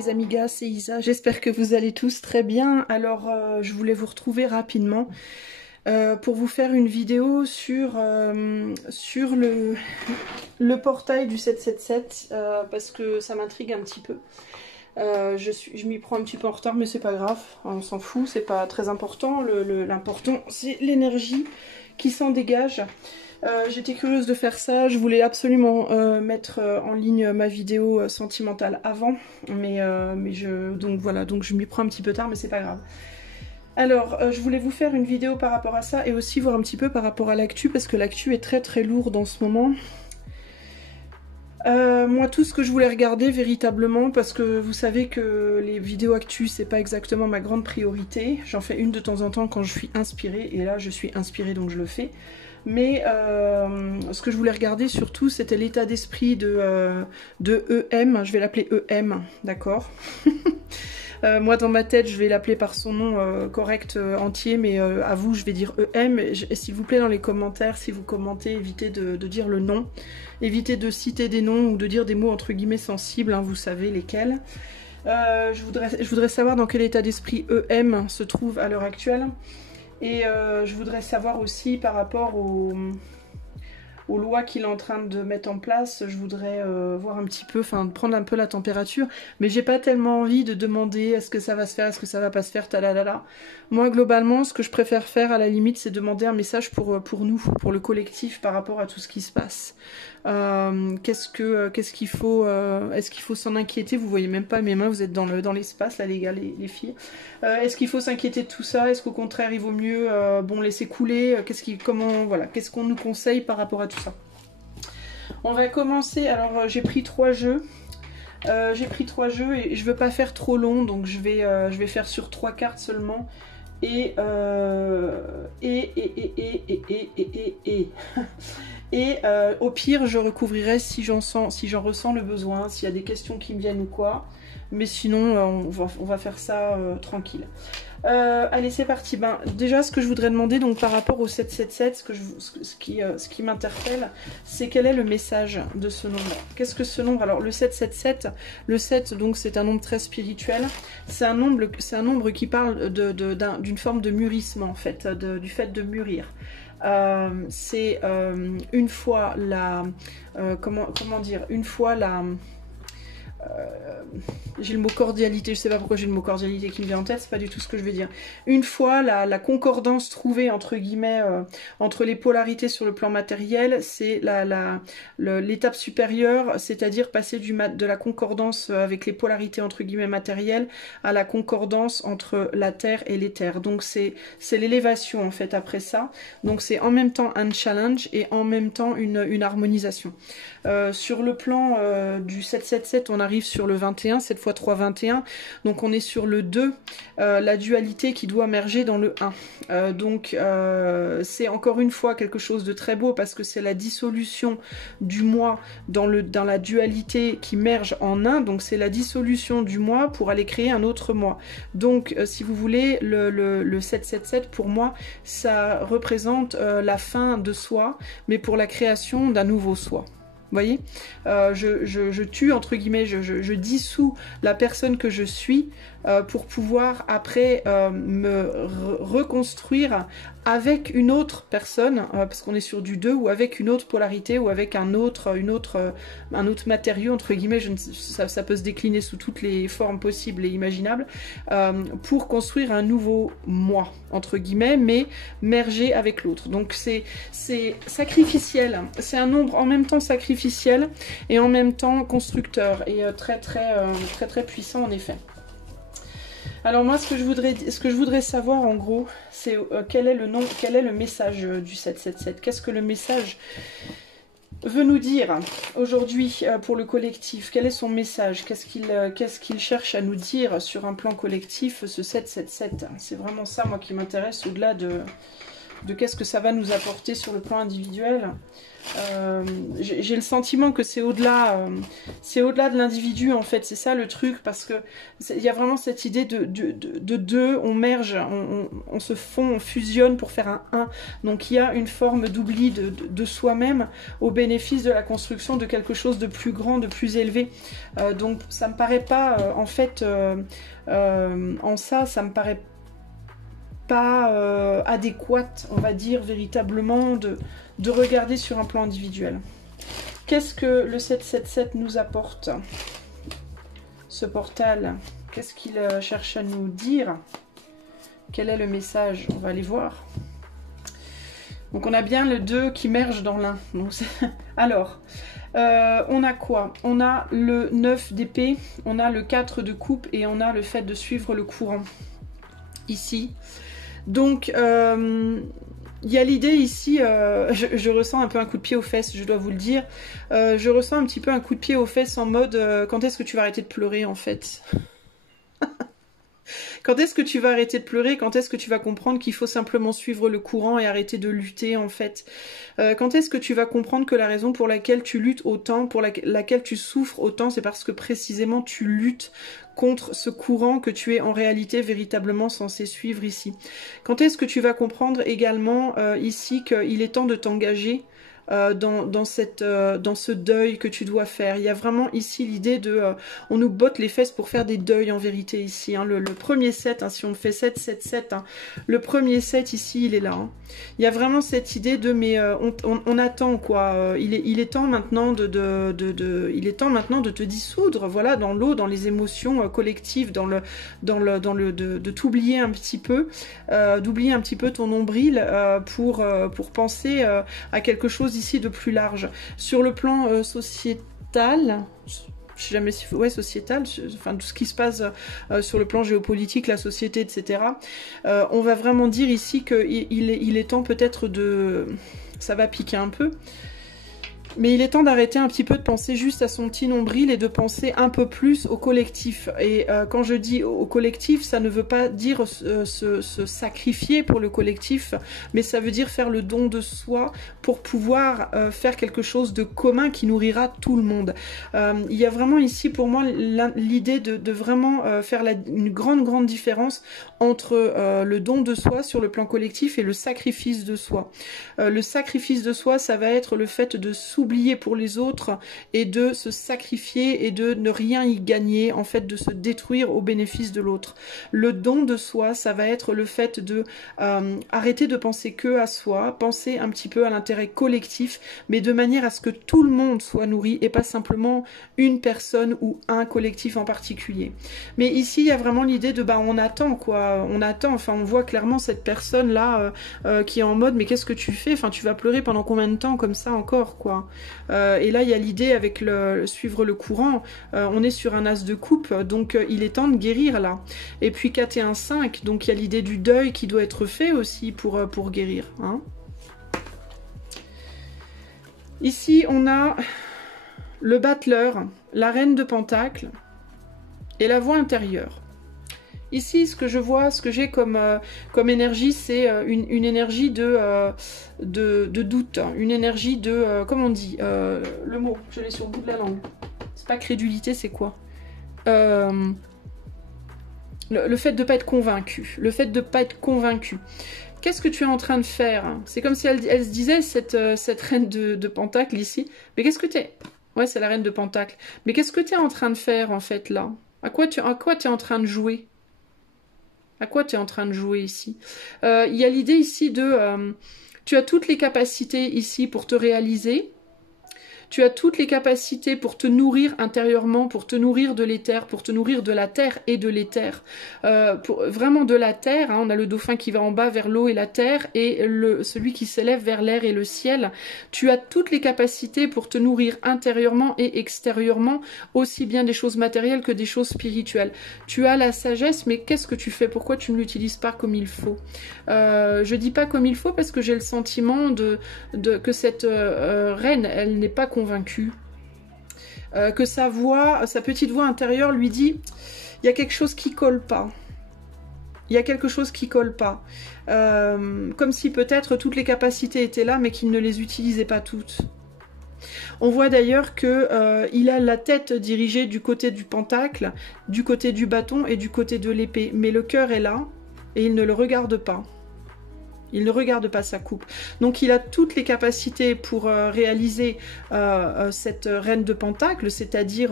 les amigas, c'est Isa, j'espère que vous allez tous très bien. Alors je voulais vous retrouver rapidement pour vous faire une vidéo sur le portail du 777 parce que ça m'intrigue un petit peu. Je m'y prends un petit peu en retard mais c'est pas grave, on s'en fout, c'est pas très important. L'important c'est l'énergie qui s'en dégage. J'étais curieuse de faire ça, je voulais absolument mettre en ligne ma vidéo sentimentale avant, donc voilà, donc je m'y prends un petit peu tard mais c'est pas grave. Alors je voulais vous faire une vidéo par rapport à ça et aussi voir un petit peu par rapport à l'actu parce que l'actu est très très lourde en ce moment. Moi tout ce que je voulais regarder véritablement, parce que vous savez que les vidéos actu c'est pas exactement ma grande priorité, j'en fais une de temps en temps quand je suis inspirée et là je suis inspirée donc je le fais. Mais ce que je voulais regarder surtout c'était l'état d'esprit de EM, je vais l'appeler EM, d'accord. Moi dans ma tête je vais l'appeler par son nom correct entier, mais à vous je vais dire EM. Et s'il vous plaît dans les commentaires, si vous commentez, évitez de dire le nom, évitez de citer des noms ou de dire des mots entre guillemets sensibles, hein, vous savez lesquels. Je voudrais savoir dans quel état d'esprit EM se trouve à l'heure actuelle. Et je voudrais savoir aussi par rapport aux lois qu'il est en train de mettre en place, je voudrais voir un petit peu, enfin prendre un peu la température, mais j'ai pas tellement envie de demander est-ce que ça va se faire, est-ce que ça va pas se faire, talalala. Moi globalement ce que je préfère faire à la limite c'est demander un message pour nous, pour le collectif par rapport à tout ce qui se passe. Qu'est-ce qu'il faut, est-ce qu'il faut s'en inquiéter? Vous voyez même pas mes mains, vous êtes dans l'espace là les gars, les filles. Est-ce qu'il faut s'inquiéter de tout ça? Est-ce qu'au contraire il vaut mieux bon laisser couler? Qu'est-ce qu'on nous conseille par rapport à tout ça? On va commencer. Alors j'ai pris 3 jeux. Et je veux pas faire trop long, donc je vais faire sur 3 cartes seulement. Et au pire je recouvrirai si j'en ressens le besoin, s'il y a des questions qui me viennent ou quoi, mais sinon on va faire ça tranquille. Allez c'est parti. Déjà ce que je voudrais demander donc par rapport au 777, ce qui m'interpelle, c'est quel est le message de ce nombre. Qu'est-ce que ce nombre? Alors le 777, le 7 donc c'est un nombre très spirituel, c'est un nombre qui parle d'une forme de mûrissement en fait, du fait de mûrir. C'est une fois la comment dire, une fois la j'ai le mot cordialité, je sais pas pourquoi j'ai le mot cordialité qui me vient en tête, c'est pas du tout ce que je veux dire. Une fois la concordance trouvée entre guillemets entre les polarités sur le plan matériel, c'est l'étape supérieure, c'est-à-dire passer de la concordance avec les polarités entre guillemets matérielles à la concordance entre la terre et l'éther. Donc c'est l'élévation en fait après ça. Donc c'est en même temps un challenge et en même temps une harmonisation. Sur le plan du 777, on arrive sur le 21, cette fois 3-21, donc on est sur le 2, la dualité qui doit merger dans le 1. Donc c'est encore une fois quelque chose de très beau parce que c'est la dissolution du moi dans la dualité qui merge en un, donc c'est la dissolution du moi pour aller créer un autre moi. Donc si vous voulez, le 777 pour moi ça représente la fin de soi, mais pour la création d'un nouveau soi. Vous voyez, je tue entre guillemets, je dissous la personne que je suis pour pouvoir après me reconstruire avec une autre personne, parce qu'on est sur du 2, ou avec une autre polarité, ou avec un autre matériau, entre guillemets, ça peut se décliner sous toutes les formes possibles et imaginables, pour construire un nouveau moi, entre guillemets, mais mergé avec l'autre. Donc c'est sacrificiel, c'est un nombre en même temps sacrificiel et en même temps constructeur, et très puissant en effet. Alors moi ce que je voudrais savoir en gros, c'est quel est le message du 777, qu'est-ce que le message veut nous dire aujourd'hui pour le collectif, quel est son message, qu'est-ce qu'il cherche à nous dire sur un plan collectif ce 777. C'est vraiment ça moi qui m'intéresse au-delà de qu'est-ce que ça va nous apporter sur le plan individuel. J'ai le sentiment que c'est au-delà de l'individu en fait, c'est ça le truc, parce que il y a vraiment cette idée de deux, on merge, on se fond, on fusionne pour faire un. Donc il y a une forme d'oubli de soi-même au bénéfice de la construction de quelque chose de plus grand, de plus élevé. Donc ça me paraît pas, en fait, en ça me paraît pas adéquate, on va dire, véritablement de regarder sur un plan individuel. Qu'est-ce que le 777 nous apporte? Ce portal, qu'est-ce qu'il cherche à nous dire? Quel est le message? On va aller voir. Donc on a bien le 2 qui merge dans l'un. Alors, on a quoi? On a le 9 d'épée, on a le 4 de coupe et on a le fait de suivre le courant. Ici. Donc, il y a l'idée ici, je ressens un peu un coup de pied aux fesses, je dois vous le dire. Je ressens un petit peu un coup de pied aux fesses en mode, quand est-ce que tu vas arrêter de pleurer en fait? Quand est-ce que tu vas arrêter de pleurer? Quand est-ce que tu vas comprendre qu'il faut simplement suivre le courant et arrêter de lutter en fait? Quand est-ce que tu vas comprendre que la raison pour laquelle tu luttes autant, pour laquelle tu souffres autant, c'est parce que précisément tu luttes contre ce courant que tu es en réalité véritablement censé suivre ici? Quand est-ce que tu vas comprendre également ici qu'il est temps de t'engager dans ce deuil que tu dois faire? Il y a vraiment ici l'idée de... on nous botte les fesses pour faire des deuils en vérité ici. Hein. Le premier set, hein, si on fait 7, 7, 7, hein, le premier set ici, il est là. Hein. Il y a vraiment cette idée de... mais on attend quoi. Il est temps maintenant il est temps maintenant de te dissoudre, voilà, dans l'eau, dans les émotions collectives, de t'oublier un petit peu, d'oublier un petit peu ton nombril pour penser à quelque chose ici de plus large. Sur le plan sociétal, je sais jamais si... ouais, sociétal, enfin tout ce qui se passe sur le plan géopolitique, la société, etc. On va vraiment dire ici qu'il est temps peut-être de... ça va piquer un peu. Mais il est temps d'arrêter un petit peu de penser juste à son petit nombril et de penser un peu plus au collectif. Et quand je dis au collectif, ça ne veut pas dire se sacrifier pour le collectif, mais ça veut dire faire le don de soi pour pouvoir faire quelque chose de commun qui nourrira tout le monde. Il y a vraiment ici pour moi l'idée de vraiment faire une grande différence entre le don de soi sur le plan collectif et le sacrifice de soi. Le sacrifice de soi, ça va être le fait de s'oublier pour les autres et de se sacrifier et de ne rien y gagner, en fait de se détruire au bénéfice de l'autre. Le don de soi, ça va être le fait de arrêter de penser que à soi, penser un petit peu à l'intérêt collectif, mais de manière à ce que tout le monde soit nourri et pas simplement une personne ou un collectif en particulier. Mais ici, il y a vraiment l'idée de on attend quoi, on attend, enfin on voit clairement cette personne là qui est en mode mais qu'est-ce que tu fais, enfin tu vas pleurer pendant combien de temps comme ça encore quoi. Et là il y a l'idée avec suivre le courant, on est sur un as de coupe, donc il est temps de guérir là. Et puis 4 et 1, 5, donc il y a l'idée du deuil qui doit être fait aussi pour guérir. Hein. Ici on a le battleur, la reine de Pentacle et la voix intérieure. Ici, ce que je vois, ce que j'ai comme énergie, c'est une énergie de doute, une énergie de... comment on dit le mot, je l'ai sur le bout de la langue. C'est pas crédulité, c'est quoi le fait de ne pas être convaincu. Le fait de ne pas être convaincu. Qu'est-ce que tu es en train de faire? C'est comme si elle se disait, cette reine de Pentacle ici. Mais qu'est-ce que tu es... Ouais, c'est la reine de Pentacle. Mais qu'est-ce que tu es en train de faire, en fait, là? À quoi tu es en train de jouer? À quoi tu es en train de jouer ici? Il y a l'idée ici de... tu as toutes les capacités ici pour te réaliser. Tu as toutes les capacités pour te nourrir intérieurement, pour te nourrir de l'éther, pour te nourrir de la terre et de l'éther. Vraiment de la terre, hein, on a le dauphin qui va en bas vers l'eau et la terre, et celui qui s'élève vers l'air et le ciel. Tu as toutes les capacités pour te nourrir intérieurement et extérieurement, aussi bien des choses matérielles que des choses spirituelles. Tu as la sagesse, mais qu'est-ce que tu fais? Pourquoi tu ne l'utilises pas comme il faut? Je dis pas comme il faut parce que j'ai le sentiment que cette reine, elle n'est pas convaincue, que sa petite voix intérieure lui dit il y a quelque chose qui colle pas, Il y a quelque chose qui colle pas. Comme si peut-être toutes les capacités étaient là, mais qu'il ne les utilisait pas toutes. On voit d'ailleurs qu'il a la tête dirigée du côté du pentacle, du côté du bâton et du côté de l'épée. Mais le cœur est là et il ne le regarde pas. Il ne regarde pas sa coupe. Donc il a toutes les capacités pour réaliser cette reine de pentacle, c'est-à-dire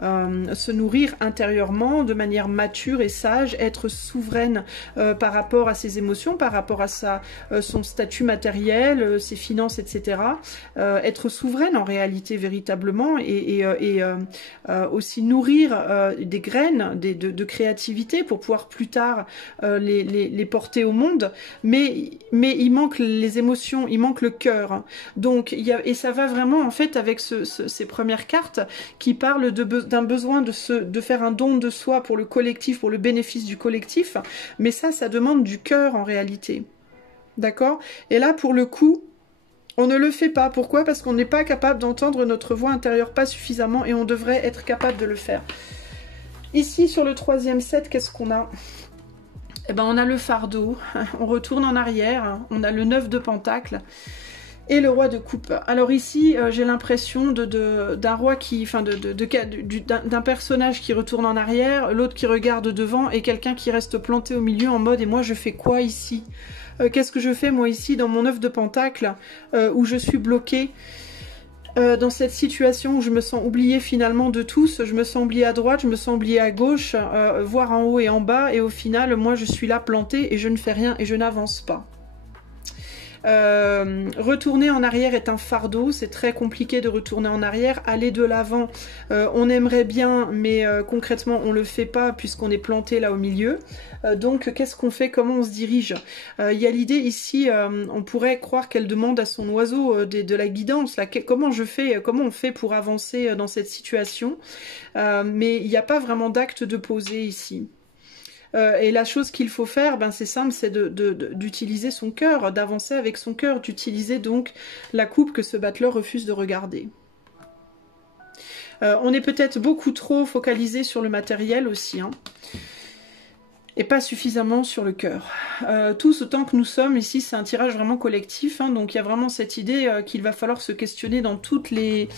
se nourrir intérieurement de manière mature et sage, être souveraine par rapport à ses émotions, par rapport à son statut matériel, ses finances, etc. Être souveraine en réalité véritablement et aussi nourrir des graines de créativité pour pouvoir plus tard les porter au monde. Mais il manque les émotions, il manque le cœur. Donc, et ça va vraiment en fait avec ces premières cartes qui parlent d'un besoin de faire un don de soi pour le collectif, pour le bénéfice du collectif. Mais ça demande du cœur en réalité. D'accord? Et là, pour le coup, on ne le fait pas. Pourquoi? Parce qu'on n'est pas capable d'entendre notre voix intérieure, pas suffisamment, et on devrait être capable de le faire. Ici, sur le troisième set, qu'est-ce qu'on a? Eh ben, on a le fardeau, on retourne en arrière, on a le 9 de pentacle et le roi de coupe. Alors ici, j'ai l'impression d'un roi qui, enfin d'un personnage qui retourne en arrière, l'autre qui regarde devant et quelqu'un qui reste planté au milieu en mode « et moi je fais quoi ici ?» Qu'est-ce que je fais moi ici dans mon 9 de pentacle où je suis bloquée dans cette situation où je me sens oubliée finalement de tous, je me sens oubliée à droite, je me sens oubliée à gauche, voire en haut et en bas, et au final, moi je suis là plantée et je ne fais rien et je n'avance pas. Retourner en arrière est un fardeau, c'est très compliqué de retourner en arrière. Aller de l'avant, on aimerait bien, mais concrètement on le fait pas puisqu'on est planté là au milieu. Donc qu'est-ce qu'on fait? Comment on se dirige? Il y a l'idée ici, on pourrait croire qu'elle demande à son oiseau de la guidance. Là, comment on fait pour avancer dans cette situation? Mais il n'y a pas vraiment d'acte de poser ici. Et la chose qu'il faut faire, ben c'est simple, c'est d'utiliser son cœur, d'avancer avec son cœur, d'utiliser donc la coupe que ce battleur refuse de regarder. On est peut-être beaucoup trop focalisé sur le matériel aussi, hein, et pas suffisamment sur le cœur. Tous autant que nous sommes, ici c'est un tirage vraiment collectif, hein, donc il y a vraiment cette idée qu'il va falloir se questionner dans tous les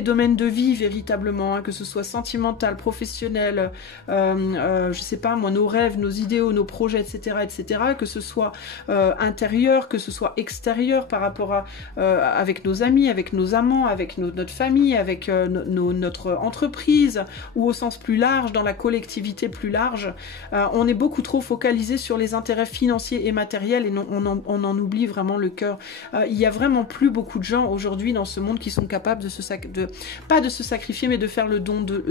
domaines de vie véritablement, hein, que ce soit sentimental, professionnel, je sais pas moi, nos rêves, nos idéaux, nos projets, etc., etc., que ce soit intérieur, que ce soit extérieur par rapport à avec nos amis, avec nos amants, avec notre famille, avec notre entreprise, ou au sens plus large, dans la collectivité plus large. On est beaucoup trop focalisé sur les intérêts financiers et matériels et on en oublie vraiment le cœur. Il y a vraiment plus beaucoup de gens aujourd'hui dans ce monde qui sont capables pas de se sacrifier, mais de faire le don d'eux,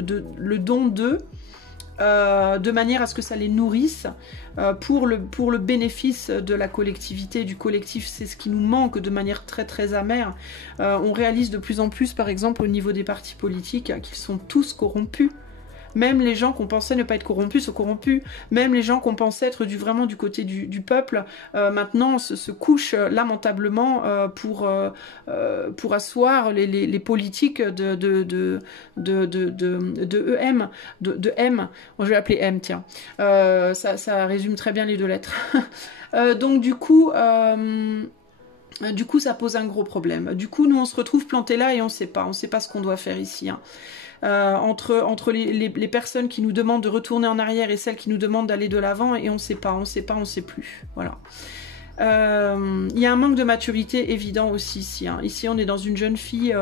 de manière à ce que ça les nourrisse pour le bénéfice de la collectivité, du collectif. C'est ce qui nous manque de manière très très amère. On réalise de plus en plus, par exemple au niveau des partis politiques, qu'ils sont tous corrompus. Même les gens qu'on pensait ne pas être corrompus sont corrompus. Même les gens qu'on pensait être vraiment du côté du peuple, maintenant se couchent lamentablement pour asseoir les politiques de M. Bon, je vais l'appeler M, tiens. Ça résume très bien les deux lettres. Donc du coup, ça pose un gros problème. Du coup, nous, on se retrouve plantés là et on sait pas ce qu'on doit faire ici, hein. Entre les personnes qui nous demandent de retourner en arrière et celles qui nous demandent d'aller de l'avant, et on sait plus. Voilà. Il y a un manque de maturité évident aussi ici, hein. Ici, on est dans une jeune fille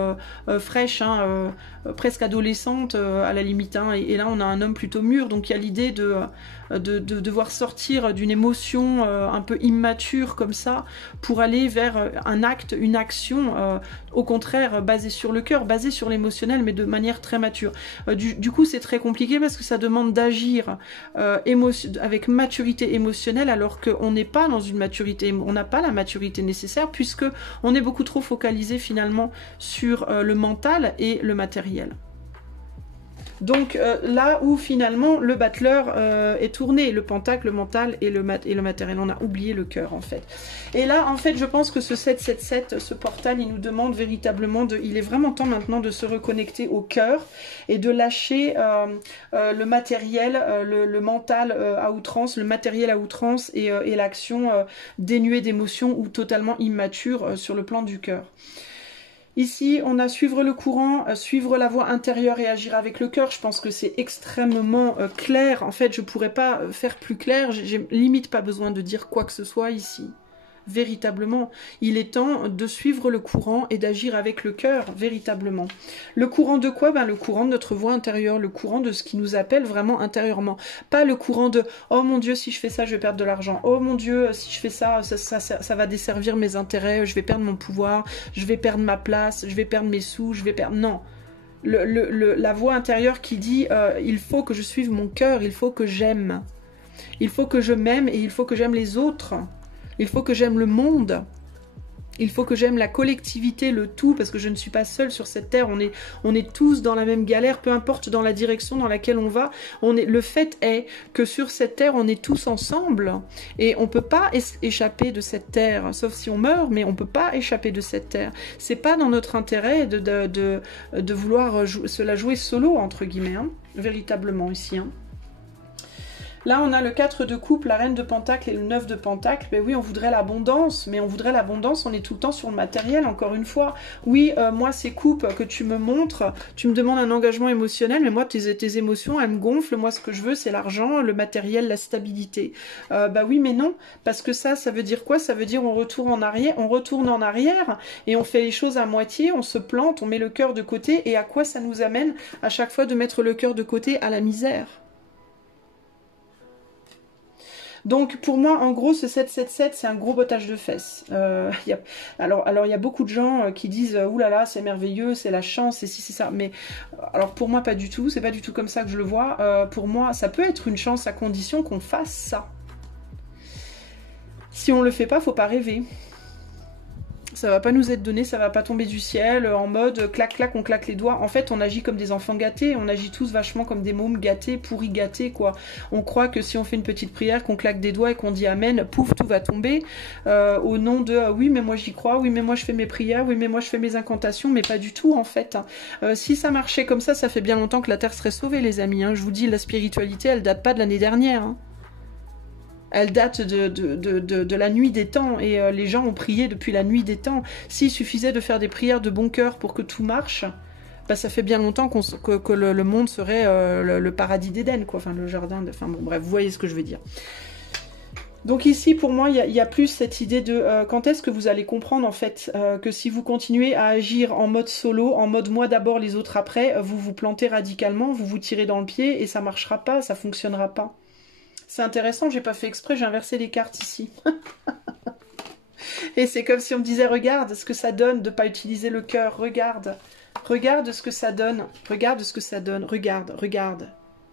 fraîche, hein, presque adolescente à la limite, hein, et là, on a un homme plutôt mûr. Donc, il y a l'idée de devoir sortir d'une émotion un peu immature comme ça pour aller vers un acte, une action au contraire basée sur le cœur, basée sur l'émotionnel, mais de manière très mature. Du coup, c'est très compliqué parce que ça demande d'agir avec maturité émotionnelle, alors qu'on n'est pas dans une maturité, on n'a pas la maturité nécessaire puisque on est beaucoup trop focalisé finalement sur le mental et le matériel. Donc là où finalement le battleur est tourné, le pentacle, le mental et le matériel, on a oublié le cœur en fait. Et là en fait je pense que ce 777, ce portal, il nous demande véritablement il est vraiment temps maintenant de se reconnecter au cœur et de lâcher le matériel, le mental à outrance, le matériel à outrance et l'action dénuée d'émotions ou totalement immature sur le plan du cœur. Ici, on a suivre le courant, suivre la voie intérieure et agir avec le cœur. Je pense que c'est extrêmement clair. En fait, je pourrais pas faire plus clair. J'ai limite pas besoin de dire quoi que ce soit ici. Véritablement, il est temps de suivre le courant et d'agir avec le cœur, véritablement. Le courant de quoi? Ben, le courant de notre voix intérieure, le courant de ce qui nous appelle vraiment intérieurement. Pas le courant de « Oh mon Dieu, si je fais ça, je vais perdre de l'argent. Oh mon Dieu, si je fais ça, ça va desservir mes intérêts, je vais perdre mon pouvoir, je vais perdre ma place, je vais perdre mes sous, je vais perdre... » Non. La voix intérieure qui dit il faut que je suive mon cœur, il faut que j'aime. Il faut que je m'aime et il faut que j'aime les autres. Il faut que j'aime le monde, il faut que j'aime la collectivité, le tout, parce que je ne suis pas seule sur cette terre, on est tous dans la même galère, peu importe dans la direction dans laquelle on va. Le fait est que sur cette terre, on est tous ensemble, et on ne peut pas échapper de cette terre, sauf si on meurt, mais on ne peut pas échapper de cette terre. C'est pas dans notre intérêt de vouloir se la jouer solo, entre guillemets, hein, véritablement ici, hein. Là, on a le 4 de coupe, la reine de pentacle et le 9 de pentacle. Ben oui, on voudrait l'abondance, mais on voudrait l'abondance, on est tout le temps sur le matériel, encore une fois. Oui, moi, ces coupes que tu me montres, tu me demandes un engagement émotionnel, mais moi, tes émotions, elles me gonflent. Moi, ce que je veux, c'est l'argent, le matériel, la stabilité. Bah oui, mais non, parce que ça veut dire quoi? Ça veut dire on retourne en arrière et on fait les choses à moitié, on se plante, on met le cœur de côté. Et à quoi ça nous amène à chaque fois de mettre le cœur de côté? À la misère. Donc pour moi, en gros, ce 777, c'est un gros bottage de fesses. Alors il y a beaucoup de gens qui disent « Ouh là là, c'est merveilleux, c'est la chance, et si c'est ça ». Mais alors pour moi, pas du tout. C'est pas du tout comme ça que je le vois. Pour moi, ça peut être une chance à condition qu'on fasse ça. Si on le fait pas, faut pas rêver. Ça va pas nous être donné, ça va pas tomber du ciel en mode clac clac, on claque les doigts. En fait, on agit comme des enfants gâtés, on agit tous vachement comme des mômes gâtés, pourris gâtés quoi. On croit que si on fait une petite prière, qu'on claque des doigts et qu'on dit amen, pouf, tout va tomber au nom de oui mais moi j'y crois, oui mais moi je fais mes prières, oui mais moi je fais mes incantations, mais pas du tout en fait. Si ça marchait comme ça fait bien longtemps que la terre serait sauvée les amis. Hein. Je vous dis, la spiritualité, elle date pas de l'année dernière. Hein. Elle date de la nuit des temps et les gens ont prié depuis la nuit des temps. S'il suffisait de faire des prières de bon cœur pour que tout marche, bah ça fait bien longtemps que le monde serait le paradis d'Éden, quoi. Enfin, le jardin, enfin bon, bref, vous voyez ce que je veux dire. Donc ici, pour moi, il y a plus cette idée de quand est-ce que vous allez comprendre en fait que si vous continuez à agir en mode solo, en mode moi d'abord, les autres après, vous vous plantez radicalement, vous vous tirez dans le pied et ça marchera pas, ça fonctionnera pas. C'est intéressant, j'ai pas fait exprès, j'ai inversé les cartes ici. Et c'est comme si on me disait, regarde ce que ça donne de pas utiliser le cœur, regarde. Regarde ce que ça donne, regarde ce que ça donne, regarde, regarde.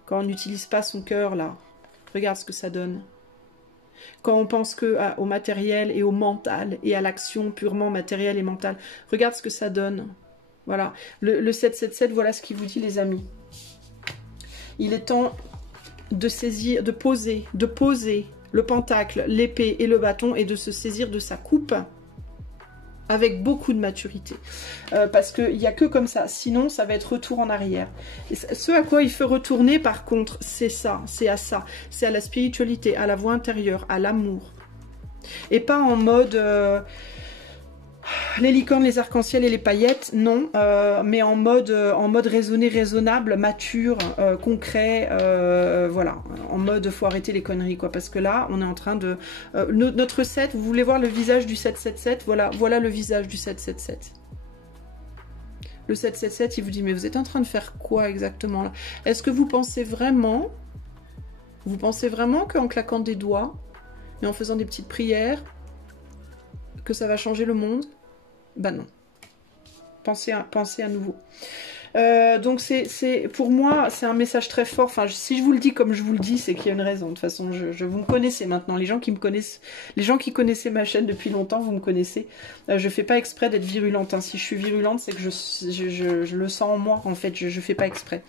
Quand on n'utilise pas son cœur là, regarde ce que ça donne. Quand on pense au matériel et au mental et à l'action purement matérielle et mentale, regarde ce que ça donne. Voilà, le 777, voilà ce qu'il vous dit les amis. Il est temps de saisir, de poser le pentacle, l'épée et le bâton et de se saisir de sa coupe avec beaucoup de maturité. Parce qu'il n'y a que comme ça, sinon ça va être retour en arrière. Et ce à quoi il faut retourner par contre, c'est ça, c'est à ça. C'est à la spiritualité, à la voix intérieure, à l'amour. Et pas en mode... les licornes, les arcs-en-ciel et les paillettes, non, mais en mode raisonné, raisonnable, mature, concret, voilà, en mode faut arrêter les conneries, quoi, parce que là, on est en train de... notre 7, vous voulez voir le visage du 777, voilà le visage du 777. Le 777, il vous dit, mais vous êtes en train de faire quoi exactement là? Est-ce que vous pensez vraiment qu'en claquant des doigts et en faisant des petites prières, que ça va changer le monde? Ben non. Pensez à nouveau. Donc pour moi, c'est un message très fort. Enfin, si je vous le dis comme je vous le dis, c'est qu'il y a une raison. De toute façon, vous me connaissez maintenant. Les gens qui me connaissent, les gens qui connaissaient ma chaîne depuis longtemps, vous me connaissez. Je fais pas exprès d'être virulente, hein. Si je suis virulente, c'est que je le sens en moi. En fait, je fais pas exprès.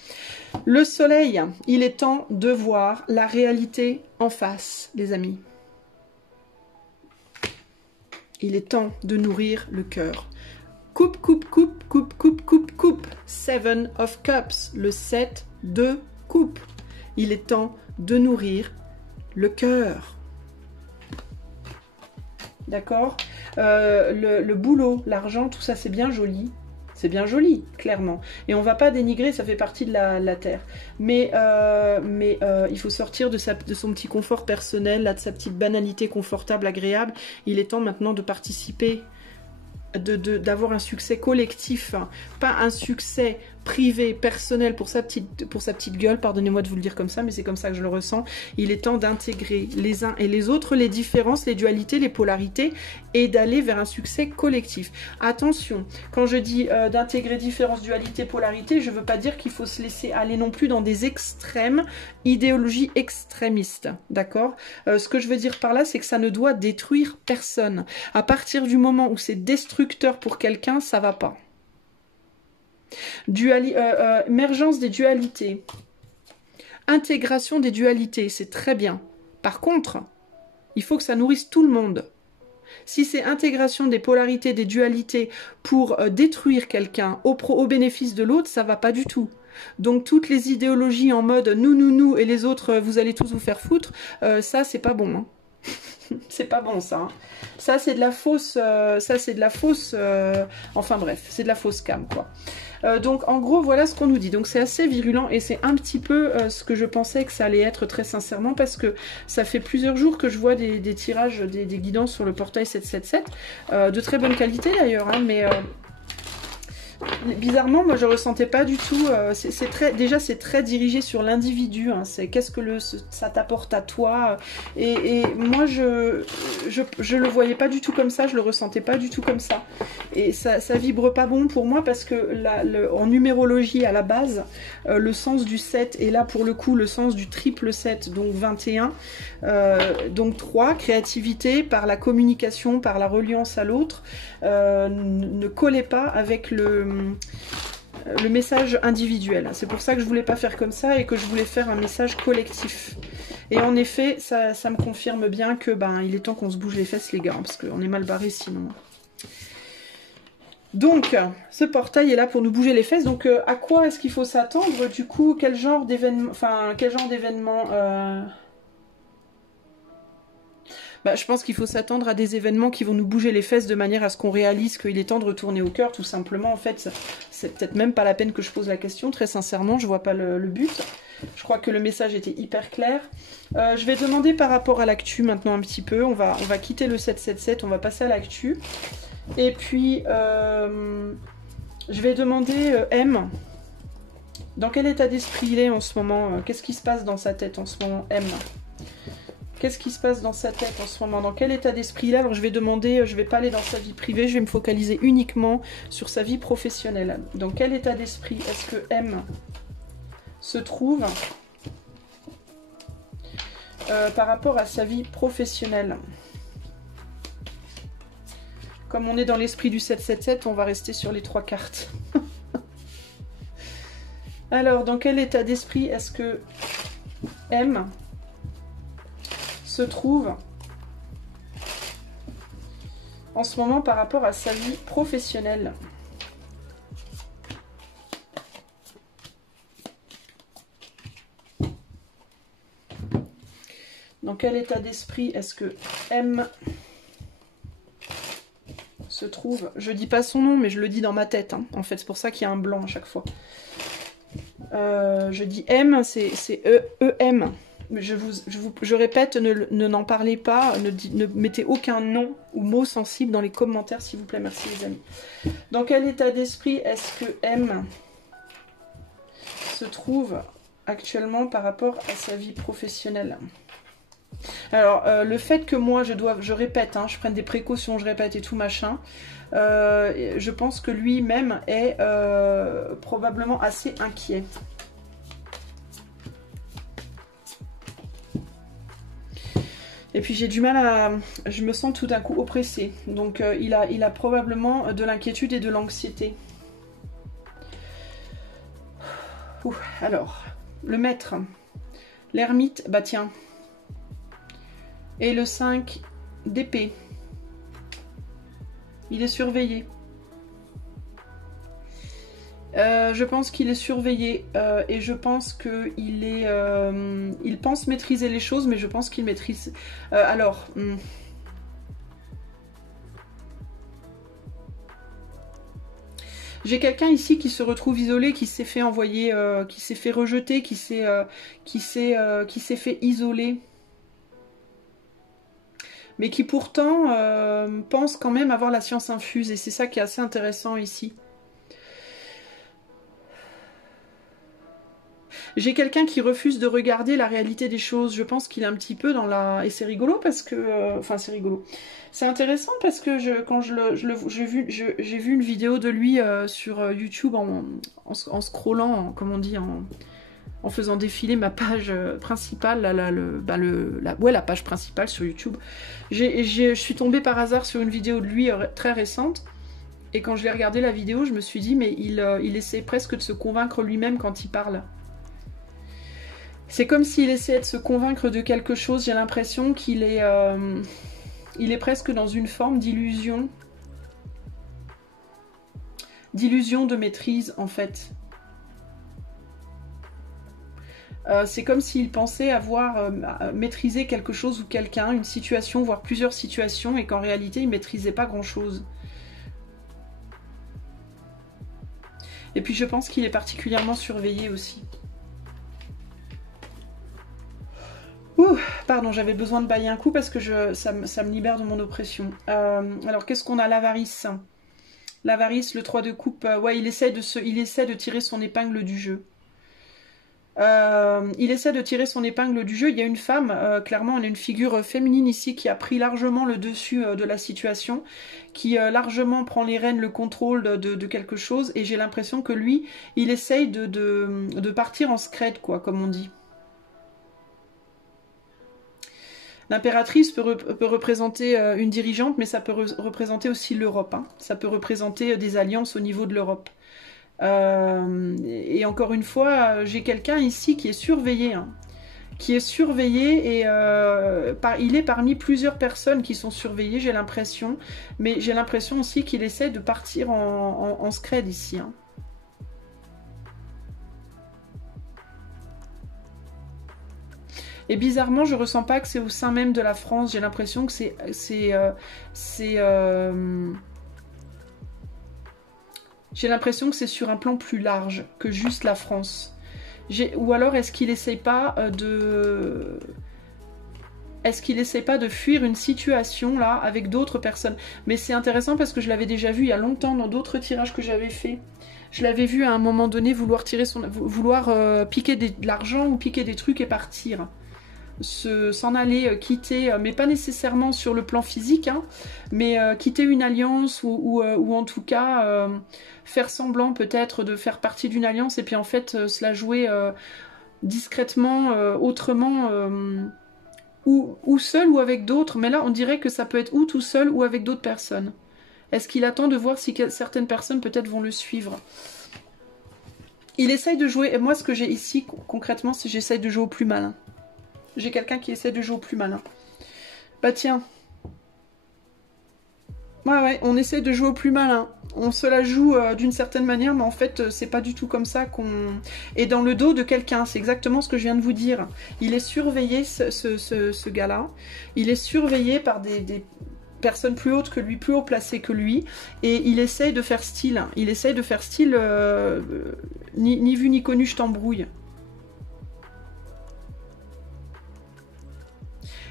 Le soleil, il est temps de voir la réalité en face, les amis. Il est temps de nourrir le cœur. Coupe, coupe, coupe, coupe, coupe, coupe, coupe. Seven of Cups, le 7 de coupe. Il est temps de nourrir le cœur. D'accord, le boulot, l'argent, tout ça, c'est bien joli. C'est bien joli, clairement. Et on va pas dénigrer, ça fait partie de la terre. Mais il faut sortir de son petit confort personnel, là, de sa petite banalité confortable, agréable. Il est temps maintenant de participer, d'avoir un succès collectif, hein, pas un succès privé, personnel pour sa petite gueule, pardonnez-moi de vous le dire comme ça, mais c'est comme ça que je le ressens. Il est temps d'intégrer les uns et les autres, les différences, les dualités, les polarités, et d'aller vers un succès collectif. Attention, quand je dis d'intégrer différences, dualités, polarités, je ne veux pas dire qu'il faut se laisser aller non plus dans des extrêmes, idéologies extrémistes, d'accord? Ce que je veux dire par là, c'est que ça ne doit détruire personne. À partir du moment où c'est destructeur pour quelqu'un, ça va pas. Émergence des dualités, intégration des dualités, c'est très bien. Par contre, il faut que ça nourrisse tout le monde. Si c'est intégration des polarités, des dualités pour détruire quelqu'un au bénéfice de l'autre, ça va pas du tout. Donc toutes les idéologies en mode nous et les autres vous allez tous vous faire foutre, ça c'est pas bon, hein. C'est pas bon ça, hein. Ça c'est de la fausse, enfin bref, c'est de la fausse cam quoi. Donc en gros voilà ce qu'on nous dit, donc c'est assez virulent et c'est un petit peu ce que je pensais que ça allait être très sincèrement, parce que ça fait plusieurs jours que je vois des tirages, des guidances sur le portail 777, de très bonne qualité d'ailleurs, hein, mais bizarrement moi je ressentais pas du tout, déjà c'est très dirigé sur l'individu, hein, c'est qu'est-ce que ça t'apporte à toi, et moi je le voyais pas du tout comme ça, je le ressentais pas du tout comme ça, et ça vibre pas bon pour moi, parce que en numérologie à la base, le sens du 7, et là pour le coup le sens du triple 7, donc 21, donc 3, créativité par la communication, par la reliance à l'autre, ne collait pas avec le message individuel. C'est pour ça que je voulais pas faire comme ça et que je voulais faire un message collectif. Et en effet, ça me confirme bien que il est temps qu'on se bouge les fesses les gars, parce qu'on est mal barré sinon. Donc, ce portail est là pour nous bouger les fesses. Donc, à quoi est-ce qu'il faut s'attendre? Du coup, quel genre d'événement, je pense qu'il faut s'attendre à des événements qui vont nous bouger les fesses de manière à ce qu'on réalise qu'il est temps de retourner au cœur, tout simplement. En fait, c'est peut-être même pas la peine que je pose la question, très sincèrement, je vois pas le but. Je crois que le message était hyper clair. Je vais demander par rapport à l'actu maintenant un petit peu. On va quitter le 777, on va passer à l'actu. Et puis, je vais demander M. Dans quel état d'esprit il est en ce moment? Qu'est-ce qui se passe dans sa tête en ce moment, M? Qu'est-ce qui se passe dans sa tête en ce moment? Dans quel état d'esprit il est? Alors je vais demander, je vais pas aller dans sa vie privée, je vais me focaliser uniquement sur sa vie professionnelle. Dans quel état d'esprit est-ce que M se trouve par rapport à sa vie professionnelle? Comme on est dans l'esprit du 777, on va rester sur les 3 cartes. Alors, dans quel état d'esprit est-ce que M se trouve en ce moment par rapport à sa vie professionnelle? Dans quel état d'esprit est-ce que M se trouve? Je dis pas son nom, mais je le dis dans ma tête, hein. En fait, c'est pour ça qu'il y a un blanc à chaque fois. Je dis M, c'est E-M. Je répète, n'en parlez pas, ne mettez aucun nom ou mot sensible dans les commentaires, s'il vous plaît. Merci les amis. Dans quel état d'esprit est-ce que M se trouve actuellement par rapport à sa vie professionnelle? Alors, le fait que moi, je répète, hein, je prenne des précautions, je répète et tout machin, je pense que lui-même est probablement assez inquiet. Et puis j'ai du mal à... Je me sens tout d'un coup oppressée. Donc il a probablement de l'inquiétude et de l'anxiété. Alors, le maître. L'ermite, bah tiens. Et le 5 d'épée. Il est surveillé. Je pense qu'il est surveillé et je pense qu'il est... il pense maîtriser les choses, mais je pense qu'il maîtrise... alors... J'ai quelqu'un ici qui se retrouve isolé, qui s'est fait envoyer, qui s'est fait rejeter, qui s'est fait isoler. Mais qui pourtant pense quand même avoir la science infuse. Et c'est ça qui est assez intéressant ici. J'ai quelqu'un qui refuse de regarder la réalité des choses. Je pense qu'il est un petit peu dans la... Et c'est rigolo parce que... Enfin, c'est rigolo. C'est intéressant parce que j'ai vu une vidéo de lui sur YouTube en scrollant, comme on dit, en faisant défiler ma page principale, la page principale sur YouTube. Je suis tombée par hasard sur une vidéo de lui très récente. Et quand je l'ai regardé la vidéo, je me suis dit, mais il essaie presque de se convaincre lui-même quand il parle. C'est comme s'il essayait de se convaincre de quelque chose. J'ai l'impression qu'il est, il est presque dans une forme d'illusion. D'illusion de maîtrise, en fait. C'est comme s'il pensait avoir maîtrisé quelque chose ou quelqu'un, une situation, voire plusieurs situations, et qu'en réalité, il ne maîtrisait pas grand-chose. Et puis, je pense qu'il est particulièrement surveillé aussi. Ouh, pardon, j'avais besoin de bailler un coup parce que ça me libère de mon oppression. Alors, qu'est-ce qu'on a? L'avarice. L'avarice, le 3 de coupe. Ouais, il essaie de tirer son épingle du jeu. Il essaie de tirer son épingle du jeu. Il y a une femme, clairement, on a une figure féminine ici qui a pris largement le dessus de la situation, qui largement prend les rênes, le contrôle de quelque chose. Et j'ai l'impression que lui, il essaye de partir en scred, quoi, comme on dit. L'impératrice peut représenter une dirigeante, mais ça peut représenter aussi l'Europe. Hein. Ça peut représenter des alliances au niveau de l'Europe. Et encore une fois, j'ai quelqu'un ici qui est surveillé. Hein. Qui est surveillé et il est parmi plusieurs personnes qui sont surveillées, j'ai l'impression. Mais j'ai l'impression aussi qu'il essaie de partir en scred ici. Hein. Et bizarrement, je ressens pas que c'est au sein même de la France. J'ai l'impression que j'ai l'impression que c'est sur un plan plus large que juste la France. Ou alors est-ce qu'il essaye pas de... Est-ce qu'il essaye pas de fuir une situation là avec d'autres personnes? Mais c'est intéressant parce que je l'avais déjà vu il y a longtemps dans d'autres tirages que j'avais fait. Je l'avais vu à un moment donné vouloir piquer de l'argent ou piquer des trucs et partir. S'en aller, quitter, mais pas nécessairement sur le plan physique, hein, mais quitter une alliance ou en tout cas faire semblant peut-être de faire partie d'une alliance et puis en fait se la jouer discrètement, autrement, ou seul ou avec d'autres, mais là on dirait que ça peut être ou tout seul ou avec d'autres personnes. Est-ce qu'il attend de voir si certaines personnes peut-être vont le suivre? Il essaye de jouer, et moi ce que j'ai ici concrètement c'est que j'essaye de jouer au plus malin. J'ai quelqu'un qui essaie de jouer au plus malin. Bah tiens. Ouais, on essaie de jouer au plus malin. On se la joue d'une certaine manière, mais en fait, c'est pas du tout comme ça qu'on... Et dans le dos de quelqu'un, c'est exactement ce que je viens de vous dire. Il est surveillé, ce gars-là. Il est surveillé par des personnes plus hautes que lui, plus haut placées que lui. Et il essaye de faire style. Il essaye de faire style... ni vu ni connu, je t'embrouille.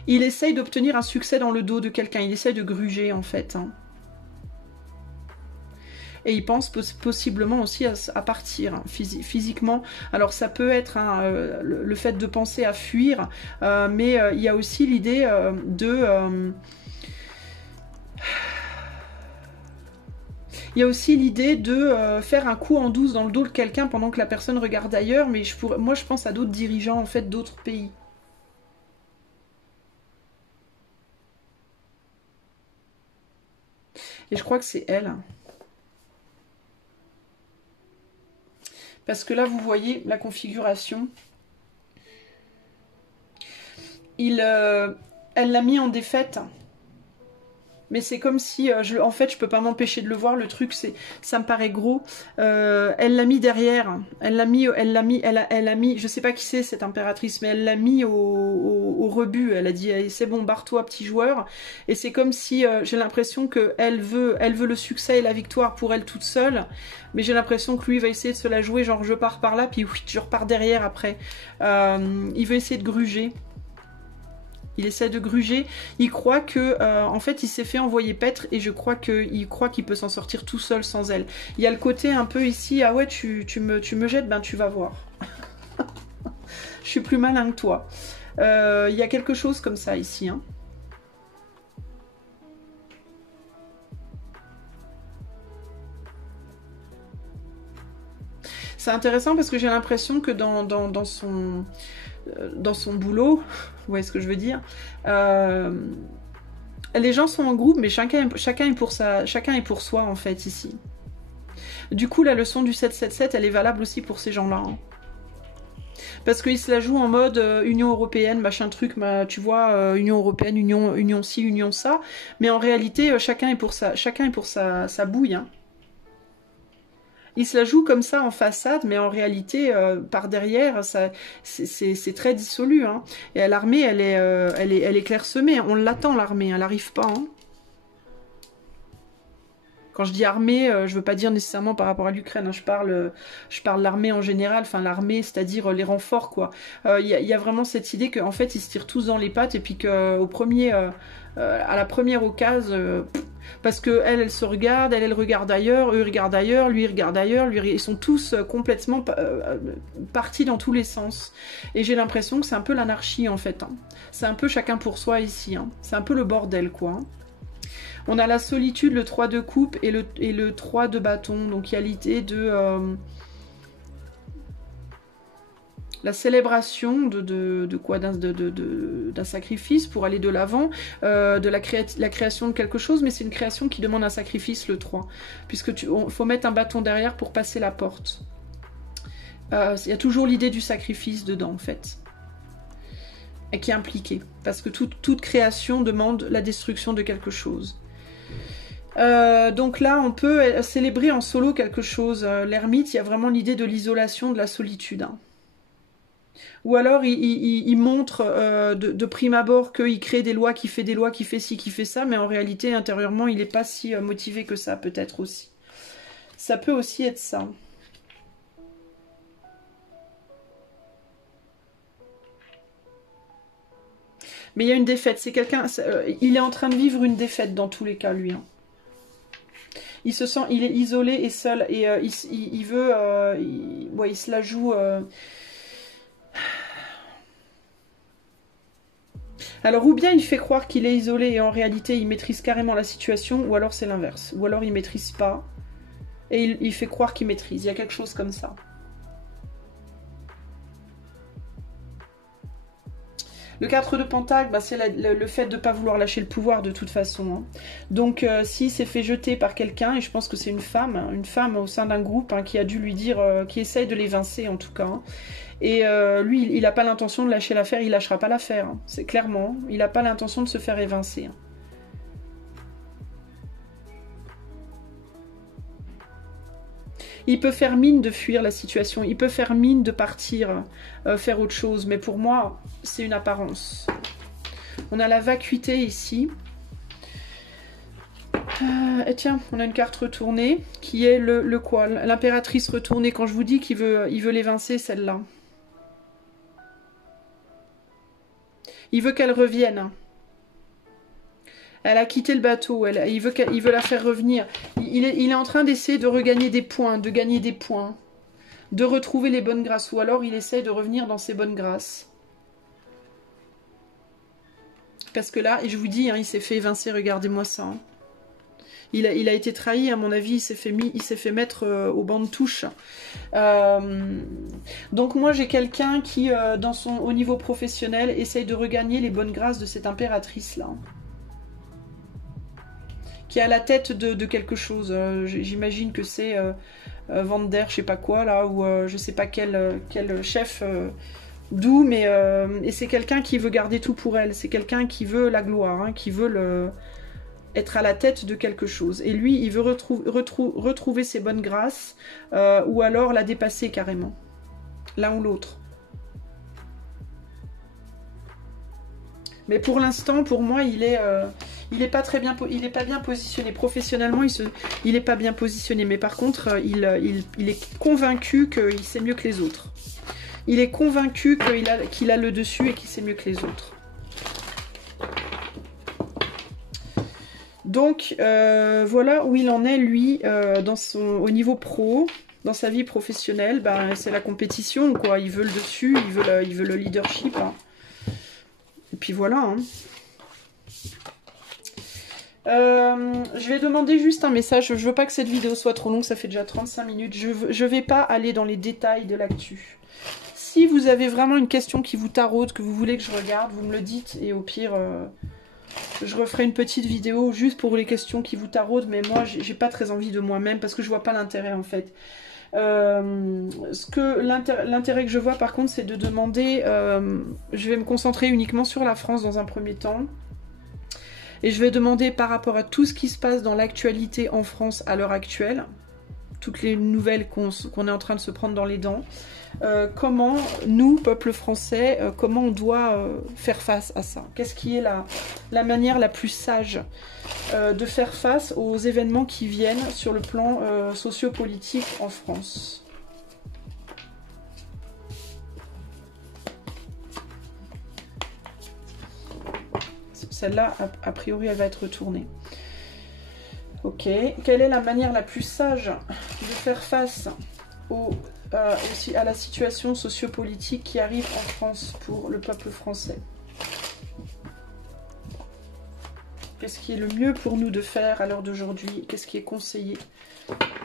Il essaye d'obtenir un succès dans le dos de quelqu'un. Il essaye de gruger, en fait. Hein. Et il pense possiblement aussi à partir, hein, physiquement. Alors ça peut être hein, le fait de penser à fuir, mais il y a aussi l'idée il y a aussi l'idée de faire un coup en douce dans le dos de quelqu'un pendant que la personne regarde ailleurs, mais moi je pense à d'autres dirigeants en fait d'autres pays. Et je crois que c'est elle. Parce que là, vous voyez la configuration. Elle l'a mis en défaite. Mais c'est comme si, en fait, je peux pas m'empêcher de le voir. Le truc, ça me paraît gros. Elle l'a mis derrière. Elle a mis. Je sais pas qui c'est cette impératrice, mais elle l'a mis au rebut. Elle a dit, c'est bon, barre-toi, petit joueur. Et c'est comme si j'ai l'impression que elle veut le succès et la victoire pour elle toute seule. Mais j'ai l'impression que lui va essayer de se la jouer, genre je pars par là, puis oui, je repars derrière après. Il veut essayer de gruger. Il essaie de gruger, il croit que, en fait, il s'est fait envoyer paître et je crois qu'il peut s'en sortir tout seul sans elle. Il y a le côté un peu ici, ah ouais, tu me jettes, ben tu vas voir. Je suis plus malin que toi. Il y a quelque chose comme ça ici, hein. C'est intéressant parce que j'ai l'impression que dans son boulot, vous voyez ce que je veux dire, les gens sont en groupe, mais chacun est pour soi, en fait, ici. Du coup, la leçon du 777, elle est valable aussi pour ces gens-là. Hein. Parce qu'ils se la jouent en mode Union Européenne, machin truc, tu vois, Union Européenne, Union ci, Union ça. Mais en réalité, chacun est pour sa bouille, hein. Il se la joue comme ça en façade, mais en réalité, par derrière, c'est très dissolu. Hein. Et l'armée, elle est clairsemée. On l'attend, l'armée. Elle n'arrive pas. Hein. Quand je dis armée, je ne veux pas dire nécessairement par rapport à l'Ukraine. Hein. Je parle de l'armée en général. Enfin, l'armée, c'est-à-dire les renforts, quoi. Y a vraiment cette idée qu'en fait, ils se tirent tous dans les pattes et puis à la première occasion... parce que elle se regarde, elle regarde ailleurs, eux ils regardent ailleurs, lui il regarde ailleurs, ils sont tous complètement partis dans tous les sens. Et j'ai l'impression que c'est un peu l'anarchie en fait. Hein. C'est un peu chacun pour soi ici. Hein. C'est un peu le bordel quoi. Hein. On a la solitude, le 3 de coupe et le 3 de bâton. Donc il y a l'idée de... la célébration de quoi, d'un sacrifice pour aller de l'avant, de la création de quelque chose, mais c'est une création qui demande un sacrifice, le 3, puisque faut mettre un bâton derrière pour passer la porte. Il y a toujours l'idée du sacrifice dedans, en fait, et qui est impliquée, parce que toute création demande la destruction de quelque chose. Donc là, on peut célébrer en solo quelque chose. L'ermite, il y a vraiment l'idée de l'isolation, de la solitude, hein. Ou alors il montre de prime abord qu'il crée des lois, qu'il fait des lois, qu'il fait ci, qu'il fait ça, mais en réalité, intérieurement, il n'est pas si motivé que ça, peut-être aussi. Ça peut aussi être ça. Mais il y a une défaite, c'est quelqu'un... il est en train de vivre une défaite dans tous les cas, lui. Hein. Il se sent... Il est isolé et seul, et il veut... il se la joue... Alors, ou bien il fait croire qu'il est isolé et en réalité il maîtrise carrément la situation, ou alors c'est l'inverse. Ou alors il maîtrise pas et il fait croire qu'il maîtrise. Il y a quelque chose comme ça. Le 4 de Pentacle, bah, c'est le fait de ne pas vouloir lâcher le pouvoir de toute façon. Hein. Donc s'il s'est fait jeter par quelqu'un, et je pense que c'est une femme au sein d'un groupe hein, qui a dû lui dire, qui essaye de l'évincer en tout cas. Hein. Et lui, il n'a pas l'intention de lâcher l'affaire, il lâchera pas l'affaire. Hein. C'est clairement, il n'a pas l'intention de se faire évincer. Hein. Il peut faire mine de fuir la situation, il peut faire mine de partir, faire autre chose, mais pour moi, c'est une apparence. On a la vacuité ici. Et tiens, on a une carte retournée, qui est le quoi? L'impératrice retournée, quand je vous dis qu'il veut l'évincer, celle-là. Il veut qu'elle revienne. Elle a quitté le bateau, il veut la faire revenir. Il est en train d'essayer de regagner des points, de gagner des points, de retrouver les bonnes grâces. Ou alors il essaie de revenir dans ses bonnes grâces. Parce que là, et je vous dis, hein, il s'est fait évincer, regardez-moi ça. Hein. Il a été trahi, à mon avis, il s'est fait mettre au banc de touche. Donc moi, j'ai quelqu'un qui, au niveau professionnel, essaye de regagner les bonnes grâces de cette impératrice-là. Qui est à la tête de quelque chose. J'imagine que c'est Vander, je sais pas quoi, là, ou je sais pas quel chef d'où, mais et c'est quelqu'un qui veut garder tout pour elle. C'est quelqu'un qui veut la gloire, hein, qui veut être à la tête de quelque chose. Et lui, il veut retrouver ses bonnes grâces, ou alors la dépasser carrément. L'un ou l'autre. Mais pour l'instant, pour moi, il est pas très bien, il est pas bien positionné. Professionnellement, il est pas bien positionné. Mais par contre, il est convaincu qu'il sait mieux que les autres. Il est convaincu qu'il a le dessus et qu'il sait mieux que les autres. Donc, voilà où il en est, lui, au niveau pro, dans sa vie professionnelle. Ben, c'est la compétition, quoi. Il veut le dessus, il veut le leadership. Hein. Et puis voilà. Hein. Je vais demander juste un message. Je veux pas que cette vidéo soit trop longue, ça fait déjà 35 minutes. Je vais pas aller dans les détails de l'actu. Si vous avez vraiment une question qui vous taraude, que vous voulez que je regarde, vous me le dites. Et au pire, je referai une petite vidéo juste pour les questions qui vous taraudent. Mais moi, j'ai pas très envie de moi-même parce que je vois pas l'intérêt en fait. L'intérêt que je vois par contre, c'est de demander... je vais me concentrer uniquement sur la France dans un premier temps. Et je vais demander par rapport à tout ce qui se passe dans l'actualité en France à l'heure actuelle, toutes les nouvelles qu'on est en train de se prendre dans les dents, comment nous, peuple français, comment on doit faire face à ça. Qu'est-ce qui est la manière la plus sage de faire face aux événements qui viennent sur le plan sociopolitique en France. Celle-là, a priori, elle va être retournée. Ok. Quelle est la manière la plus sage de faire face aussi à la situation sociopolitique qui arrive en France pour le peuple français? Qu'est-ce qui est le mieux pour nous de faire à l'heure d'aujourd'hui? Qu'est-ce qui est conseillé?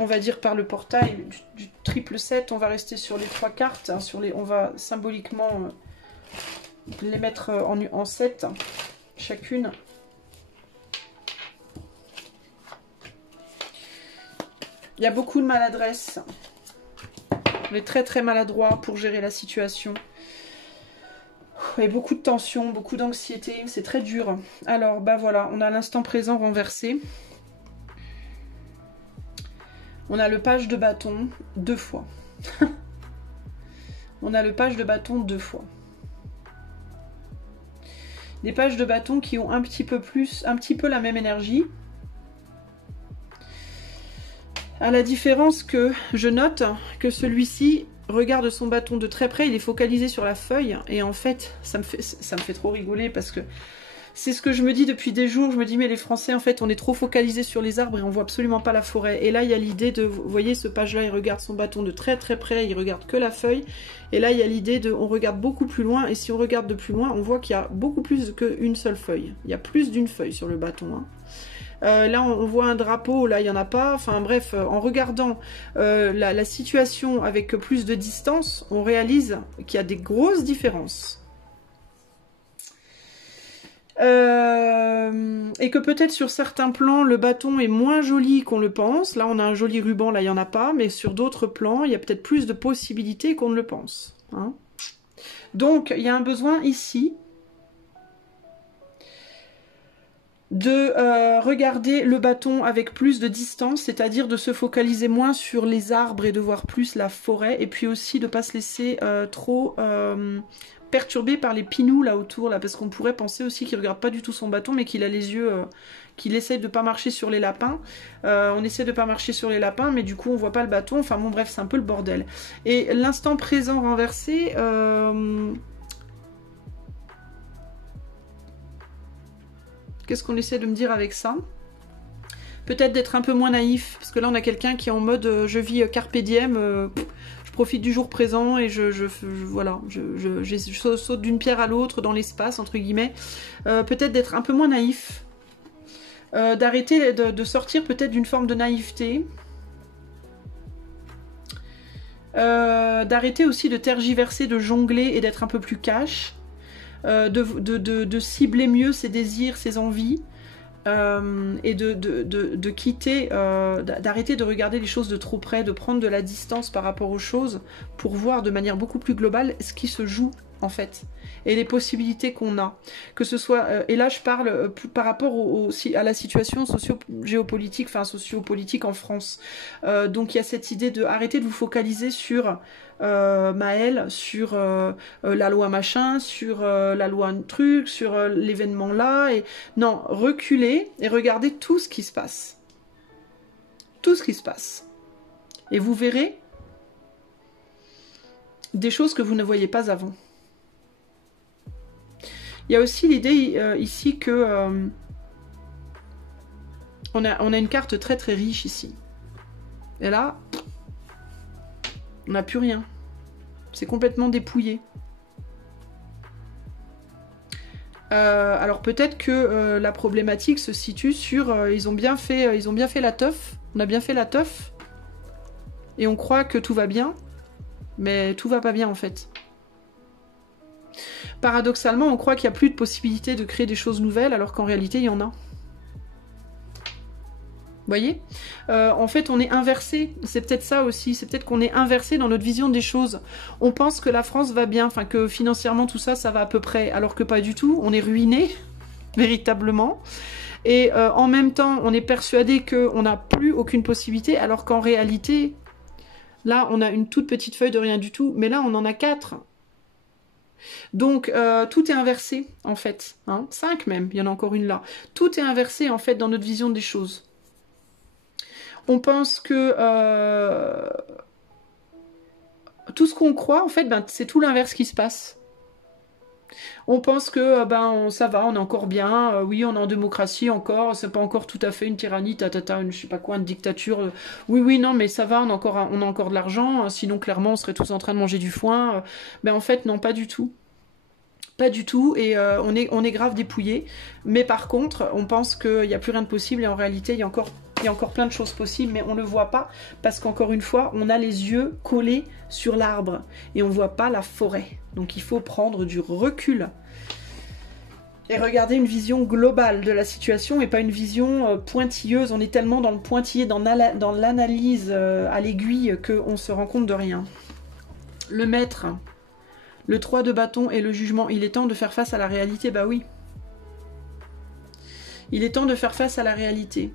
On va dire par le portail du triple 7, on va rester sur les 3 cartes. Hein, on va symboliquement les mettre en 7. Chacune. Il y a beaucoup de maladresse. On est très très maladroit pour gérer la situation. Et beaucoup de tension, beaucoup d'anxiété. C'est très dur. Alors, bah voilà, on a l'instant présent renversé. On a le page de bâton 2 fois. On a le page de bâton 2 fois. Des pages de bâton qui ont un petit peu la même énergie. À la différence que je note que celui-ci regarde son bâton de très près, il est focalisé sur la feuille. Et en fait, ça me fait trop rigoler parce que c'est ce que je me dis depuis des jours. Je me dis, mais les Français, en fait, on est trop focalisés sur les arbres et on voit absolument pas la forêt. Et là, il y a l'idée de... Vous voyez, ce page-là, il regarde son bâton de très très près, il regarde que la feuille. Et là, il y a l'idée de... On regarde beaucoup plus loin. Et si on regarde de plus loin, on voit qu'il y a beaucoup plus qu'une seule feuille. Il y a plus d'une feuille sur le bâton. Hein. Là, on voit un drapeau, là, il n'y en a pas. Enfin, bref, en regardant la situation avec plus de distance, on réalise qu'il y a des grosses différences. Et que peut-être sur certains plans le bâton est moins joli qu'on le pense. Là on a un joli ruban, là il n'y en a pas, mais sur d'autres plans il y a peut-être plus de possibilités qu'on ne le pense, hein. Donc il y a un besoin ici de regarder le bâton avec plus de distance, c'est-à-dire de se focaliser moins sur les arbres et de voir plus la forêt, et puis aussi de ne pas se laisser trop perturbé par les pinous là autour, là, parce qu'on pourrait penser aussi qu'il regarde pas du tout son bâton, mais qu'il a les yeux, qu'il essaie de pas marcher sur les lapins. On essaie de pas marcher sur les lapins, mais du coup on voit pas le bâton. Enfin bon, bref, c'est un peu le bordel. Et l'instant présent renversé, Qu'est-ce qu'on essaie de me dire avec ça? Peut-être d'être un peu moins naïf, parce que là on a quelqu'un qui est en mode je vis carpe diem, je profite du jour présent et voilà, je saute d'une pierre à l'autre dans l'espace, entre guillemets. Peut-être d'être un peu moins naïf, d'arrêter de sortir peut-être d'une forme de naïveté, d'arrêter aussi de tergiverser, de jongler et d'être un peu plus cash, de cibler mieux ses désirs, ses envies. Et de quitter, d'arrêter de regarder les choses de trop près, de prendre de la distance par rapport aux choses pour voir de manière beaucoup plus globale ce qui se joue en fait et les possibilités qu'on a. Que ce soit, et là je parle par rapport à la situation socio-géopolitique, enfin sociopolitique en France. Donc il y a cette idée de arrêter de vous focaliser sur Maël, sur la loi machin, sur la loi truc, sur l'événement là, et non, reculez et regardez tout ce qui se passe. Tout ce qui se passe. Et vous verrez des choses que vous ne voyez pas avant. Il y a aussi l'idée ici que on a une carte très très riche ici. Et là, on n'a plus rien. C'est complètement dépouillé. Alors peut-être que la problématique se situe sur ils ont bien fait la teuf. On a bien fait la teuf. Et on croit que tout va bien. Mais tout va pas bien en fait. Paradoxalement, on croit qu'il n'y a plus de possibilité de créer des choses nouvelles alors qu'en réalité il y en a. Vous voyez, en fait, on est inversé. C'est peut-être ça aussi. C'est peut-être qu'on est inversé dans notre vision des choses. On pense que la France va bien, enfin que financièrement tout ça, ça va à peu près, alors que pas du tout. On est ruiné, véritablement. Et en même temps, on est persuadé qu'on n'a plus aucune possibilité, alors qu'en réalité, là, on a une toute petite feuille de rien du tout. Mais là, on en a 4. Donc, tout est inversé, en fait. Hein, 5 même, il y en a encore une là. Tout est inversé, en fait, dans notre vision des choses. On pense que tout ce qu'on croit, en fait, ben, c'est tout l'inverse qui se passe. On pense que ça va, on est encore bien, oui, on est en démocratie encore, c'est pas encore tout à fait une tyrannie, une je sais pas quoi, une dictature. Oui, non, mais ça va, on a encore de l'argent, sinon clairement on serait tous en train de manger du foin. En fait, non, pas du tout. Pas du tout, et on est grave dépouillé. Mais par contre, on pense qu'il n'y a plus rien de possible, et en réalité, il y a encore plein de choses possibles, mais on ne le voit pas, parce qu'encore une fois, on a les yeux collés sur l'arbre, et on ne voit pas la forêt. Donc il faut prendre du recul, et regarder une vision globale de la situation, et pas une vision pointilleuse. On est tellement dans le pointillé, dans l'analyse à l'aiguille, qu'on se rend compte de rien. Le maître... Le 3 de bâton et le jugement, il est temps de faire face à la réalité, bah oui. Il est temps de faire face à la réalité.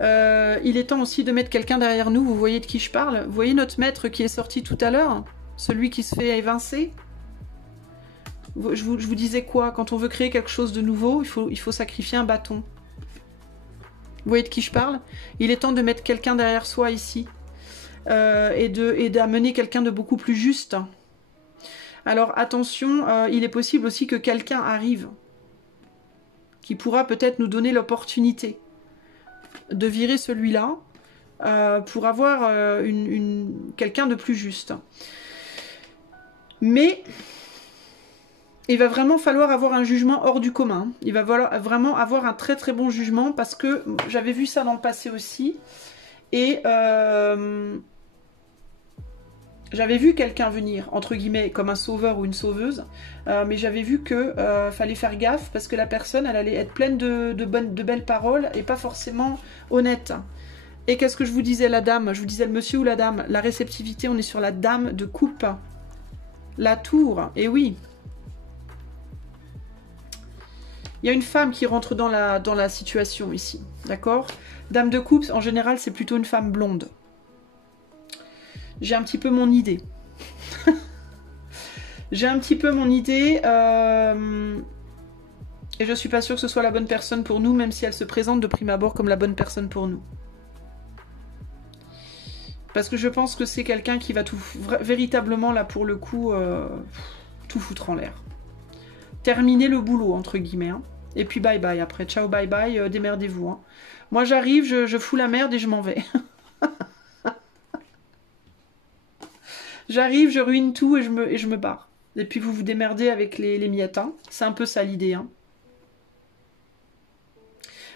Il est temps aussi de mettre quelqu'un derrière nous, vous voyez de qui je parle? Vous voyez notre maître qui est sorti tout à l'heure? Celui qui se fait évincer? Je vous disais quoi? Quand on veut créer quelque chose de nouveau, il faut sacrifier un bâton. Vous voyez de qui je parle? Il est temps de mettre quelqu'un derrière soi ici. Et d'amener quelqu'un de beaucoup plus juste. Alors attention, il est possible aussi que quelqu'un arrive qui pourra peut-être nous donner l'opportunité de virer celui-là pour avoir quelqu'un de plus juste. Mais il va vraiment falloir avoir un jugement hors du commun. Il va vraiment avoir un très très bon jugement, parce que j'avais vu ça dans le passé aussi. Et... j'avais vu quelqu'un venir, entre guillemets, comme un sauveur ou une sauveuse, mais j'avais vu que fallait faire gaffe, parce que la personne, elle allait être pleine de belles paroles et pas forcément honnête. Et qu'est-ce que je vous disais, la dame? Je vous disais le monsieur ou la dame? La réceptivité, on est sur la dame de coupe. La tour, et oui. Il y a une femme qui rentre dans la situation ici, d'accord? Dame de coupe, en général, c'est plutôt une femme blonde. J'ai un petit peu mon idée. J'ai un petit peu mon idée. Et je suis pas sûre que ce soit la bonne personne pour nous, même si elle se présente de prime abord comme la bonne personne pour nous. Parce que je pense que c'est quelqu'un qui va véritablement, là, pour le coup, tout foutre en l'air. Terminer le boulot, entre guillemets. Hein. Et puis bye bye après. Ciao, bye bye, démerdez-vous. Hein. Moi j'arrive, je fous la merde et je m'en vais. J'arrive, je ruine tout et je me barre. Et puis vous vous démerdez avec les miettes. Hein. C'est un peu ça l'idée. Hein.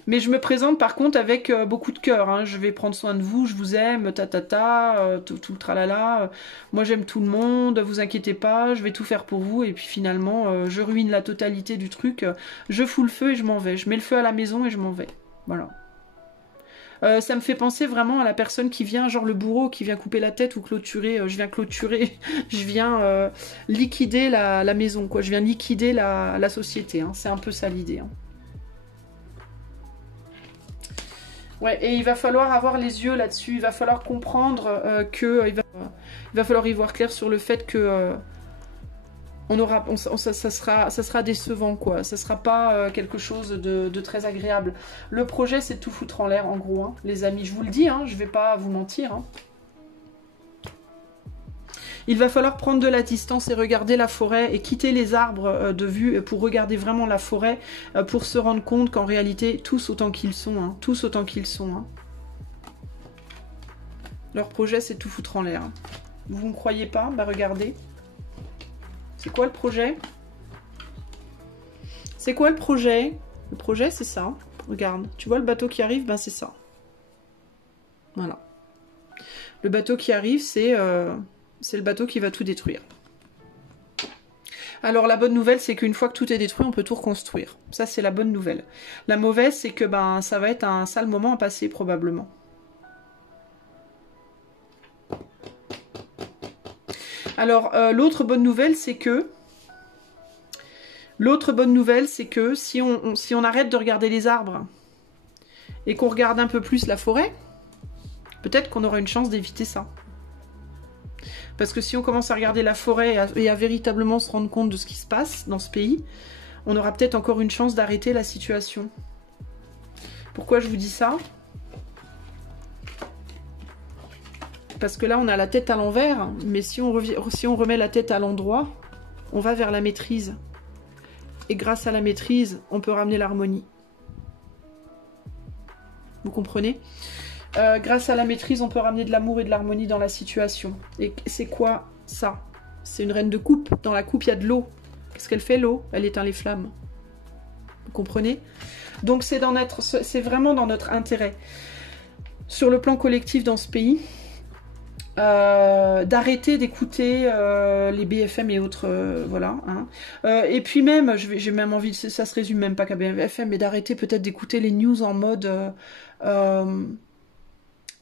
Mais je me présente par contre avec beaucoup de cœur. Hein. Je vais prendre soin de vous, je vous aime, tout le tralala. Moi j'aime tout le monde, vous inquiétez pas, je vais tout faire pour vous. Et puis finalement, je ruine la totalité du truc. Je fous le feu et je m'en vais. Je mets le feu à la maison et je m'en vais. Voilà. Ça me fait penser vraiment à la personne qui vient, genre le bourreau qui vient couper la tête ou clôturer. Je viens clôturer, je viens liquider la maison, quoi. Je viens liquider la société. Hein. C'est un peu ça l'idée. Hein. Ouais, et il va falloir avoir les yeux là-dessus. Il va falloir comprendre il va falloir y voir clair sur le fait que ça sera décevant, quoi. Ça sera pas quelque chose de très agréable. Le projet, c'est de tout foutre en l'air, en gros, hein, les amis. Je vous le dis, hein, je vais pas vous mentir. Hein. Il va falloir prendre de la distance et regarder la forêt et quitter les arbres de vue pour regarder vraiment la forêt, pour se rendre compte qu'en réalité, tous autant qu'ils sont, hein, tous autant qu'ils sont. Hein. Leur projet, c'est de tout foutre en l'air. Hein. Vous ne croyez pas? Bah regardez. C'est quoi le projet? C'est quoi le projet? Le projet, c'est ça. Regarde, tu vois le bateau qui arrive? Ben c'est ça. Voilà. Le bateau qui arrive, c'est le bateau qui va tout détruire. Alors la bonne nouvelle, c'est qu'une fois que tout est détruit, on peut tout reconstruire. Ça, c'est la bonne nouvelle. La mauvaise, c'est que ben ça va être un sale moment à passer, probablement. Alors, l'autre bonne nouvelle, c'est que... si on arrête de regarder les arbres et qu'on regarde un peu plus la forêt, peut-être qu'on aura une chance d'éviter ça. Parce que si on commence à regarder la forêt et à véritablement se rendre compte de ce qui se passe dans ce pays, on aura peut-être encore une chance d'arrêter la situation. Pourquoi je vous dis ça ? Parce que là, on a la tête à l'envers, mais si on remet la tête à l'endroit, on va vers la maîtrise. Et grâce à la maîtrise, on peut ramener l'harmonie. Vous comprenez ? Grâce à la maîtrise, on peut ramener de l'amour et de l'harmonie dans la situation. Et c'est quoi ça? C'est une reine de coupe. Dans la coupe, il y a de l'eau. Qu'est-ce qu'elle fait, l'eau? Elle éteint les flammes. Vous comprenez? Donc c'est vraiment dans notre intérêt. Sur le plan collectif dans ce pays, d'arrêter d'écouter les BFM et autres, voilà. Hein. Et puis même, j'ai même envie, ça se résume même pas qu'à BFM, mais d'arrêter peut-être d'écouter les news en mode...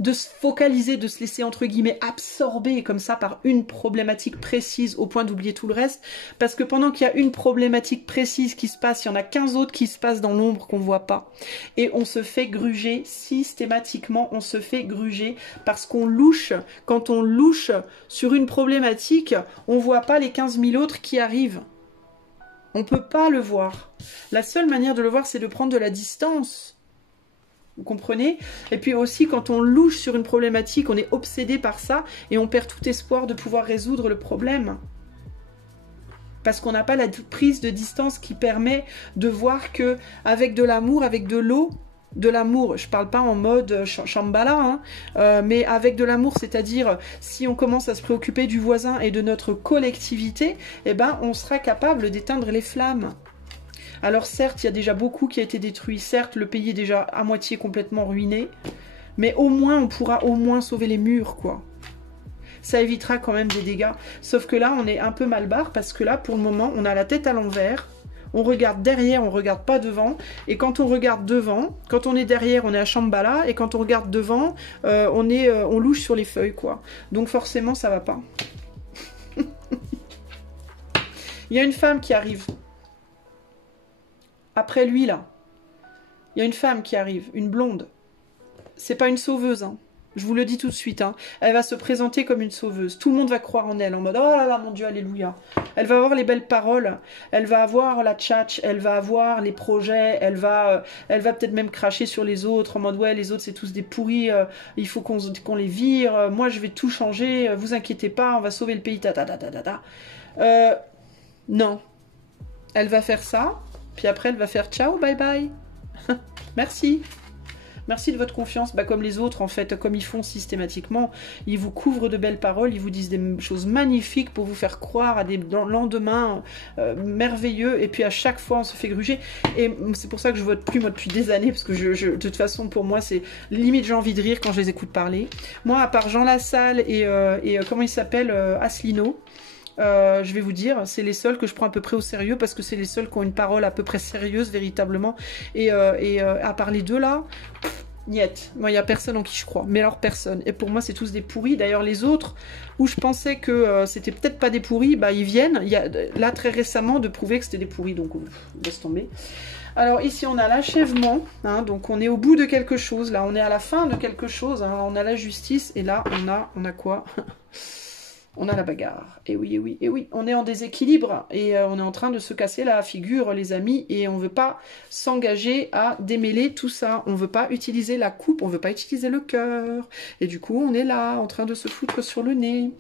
de se focaliser, de se laisser entre guillemets absorber comme ça par une problématique précise au point d'oublier tout le reste, parce que pendant qu'il y a une problématique précise qui se passe, il y en a 15 autres qui se passent dans l'ombre qu'on voit pas, et on se fait gruger systématiquement, on se fait gruger parce qu'on louche. Quand on louche sur une problématique, on voit pas les 15 000 autres qui arrivent, on peut pas le voir. La seule manière de le voir, c'est de prendre de la distance. Vous comprenez? Et puis aussi, quand on louche sur une problématique, on est obsédé par ça et on perd tout espoir de pouvoir résoudre le problème. Parce qu'on n'a pas la prise de distance qui permet de voir que avec de l'amour, avec de l'eau, de l'amour, je parle pas en mode Shambhala, hein, mais avec de l'amour, c'est-à-dire si on commence à se préoccuper du voisin et de notre collectivité, eh ben, on sera capable d'éteindre les flammes. Alors certes, il y a déjà beaucoup qui a été détruit, certes, le pays est déjà à moitié complètement ruiné, mais au moins, on pourra au moins sauver les murs, quoi. Ça évitera quand même des dégâts. Sauf que là, on est un peu mal barre, parce que là, pour le moment, on a la tête à l'envers, on regarde derrière, on regarde pas devant, et quand on regarde devant, quand on est derrière, on est à Shambhala, et quand on regarde devant, on louche sur les feuilles, quoi. Donc forcément, ça va pas. Il y a une femme qui arrive. Après lui, là, il y a une femme qui arrive, une blonde. C'est pas une sauveuse, hein. Je vous le dis tout de suite, hein. Elle va se présenter comme une sauveuse. Tout le monde va croire en elle, en mode « Oh là là, mon Dieu, alléluia ». Elle va avoir les belles paroles, elle va avoir la tchatch, elle va avoir les projets, elle va peut-être même cracher sur les autres, en mode « Ouais, les autres, c'est tous des pourris, il faut qu'on les vire, moi, je vais tout changer, vous inquiétez pas, on va sauver le pays, ta ta ta ta ta ta ». Non. Elle va faire ça. Puis après, elle va faire ciao, bye bye. Merci. Merci de votre confiance, bah, comme les autres en fait, comme ils font systématiquement. Ils vous couvrent de belles paroles, ils vous disent des choses magnifiques pour vous faire croire à des lendemains merveilleux, et puis à chaque fois on se fait gruger. Et c'est pour ça que je vote plus moi depuis des années, parce que de toute façon pour moi c'est limite j'ai envie de rire quand je les écoute parler. Moi à part Jean Lassalle et comment il s'appelle, Asselineau, je vais vous dire, c'est les seuls que je prends à peu près au sérieux, parce que c'est les seuls qui ont une parole à peu près sérieuse véritablement, et à part les deux là, niet, moi il n'y a personne en qui je crois, mais alors personne, et pour moi c'est tous des pourris. D'ailleurs les autres, où je pensais que c'était peut-être pas des pourris, bah ils viennent, il y a là très récemment de prouver que c'était des pourris, donc laisse tomber. Alors ici on a l'achèvement, hein, donc on est au bout de quelque chose, là on est à la fin de quelque chose, hein, on a la justice, et là on a quoi? On a la bagarre, et oui, et oui, et oui, on est en déséquilibre, et on est en train de se casser la figure, les amis, et on veut pas s'engager à démêler tout ça, on veut pas utiliser la coupe, on veut pas utiliser le cœur, et du coup on est là, en train de se foutre sur le nez.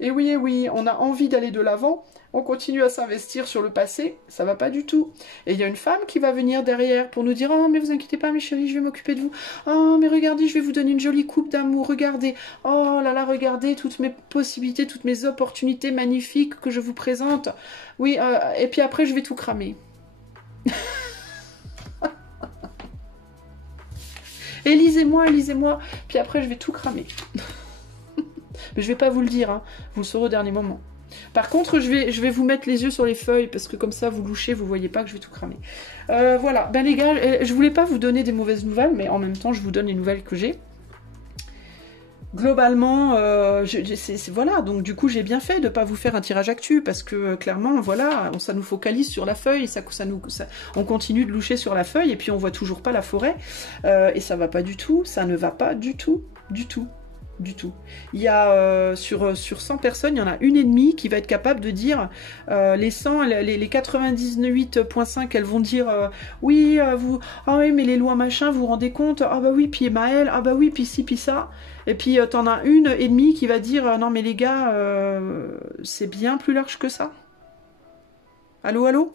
Et oui, on a envie d'aller de l'avant, on continue à s'investir sur le passé, ça va pas du tout. Et il y a une femme qui va venir derrière pour nous dire « Oh, mais vous inquiétez pas, mes chéris, je vais m'occuper de vous. Oh, mais regardez, je vais vous donner une jolie coupe d'amour, regardez. Oh là là, regardez toutes mes possibilités, toutes mes opportunités magnifiques que je vous présente. Oui, et puis après, je vais tout cramer. » Élisez-moi, puis après, je vais tout cramer. Mais je vais pas vous le dire, hein. Vous le saurez au dernier moment. Par contre, je vais vous mettre les yeux sur les feuilles, parce que comme ça, vous louchez, vous voyez pas que je vais tout cramer. Voilà, ben les gars, je voulais pas vous donner des mauvaises nouvelles, mais en même temps, je vous donne les nouvelles que j'ai. Globalement, voilà, donc du coup, j'ai bien fait de pas vous faire un tirage actu, parce que clairement, voilà, ça nous focalise sur la feuille, on continue de loucher sur la feuille, et puis on voit toujours pas la forêt, et ça va pas du tout, ça ne va pas du tout, du tout. Du tout. Il y a sur 100 personnes, il y en a une et demie qui va être capable de dire les 98,5 elles vont dire oui, ah oui, mais les lois machin, vous vous rendez compte, ah bah oui, puis Maël, ah bah oui, puis ci, puis ça. Et puis t'en as une et demie qui va dire non mais les gars, c'est bien plus large que ça. Allô, allô?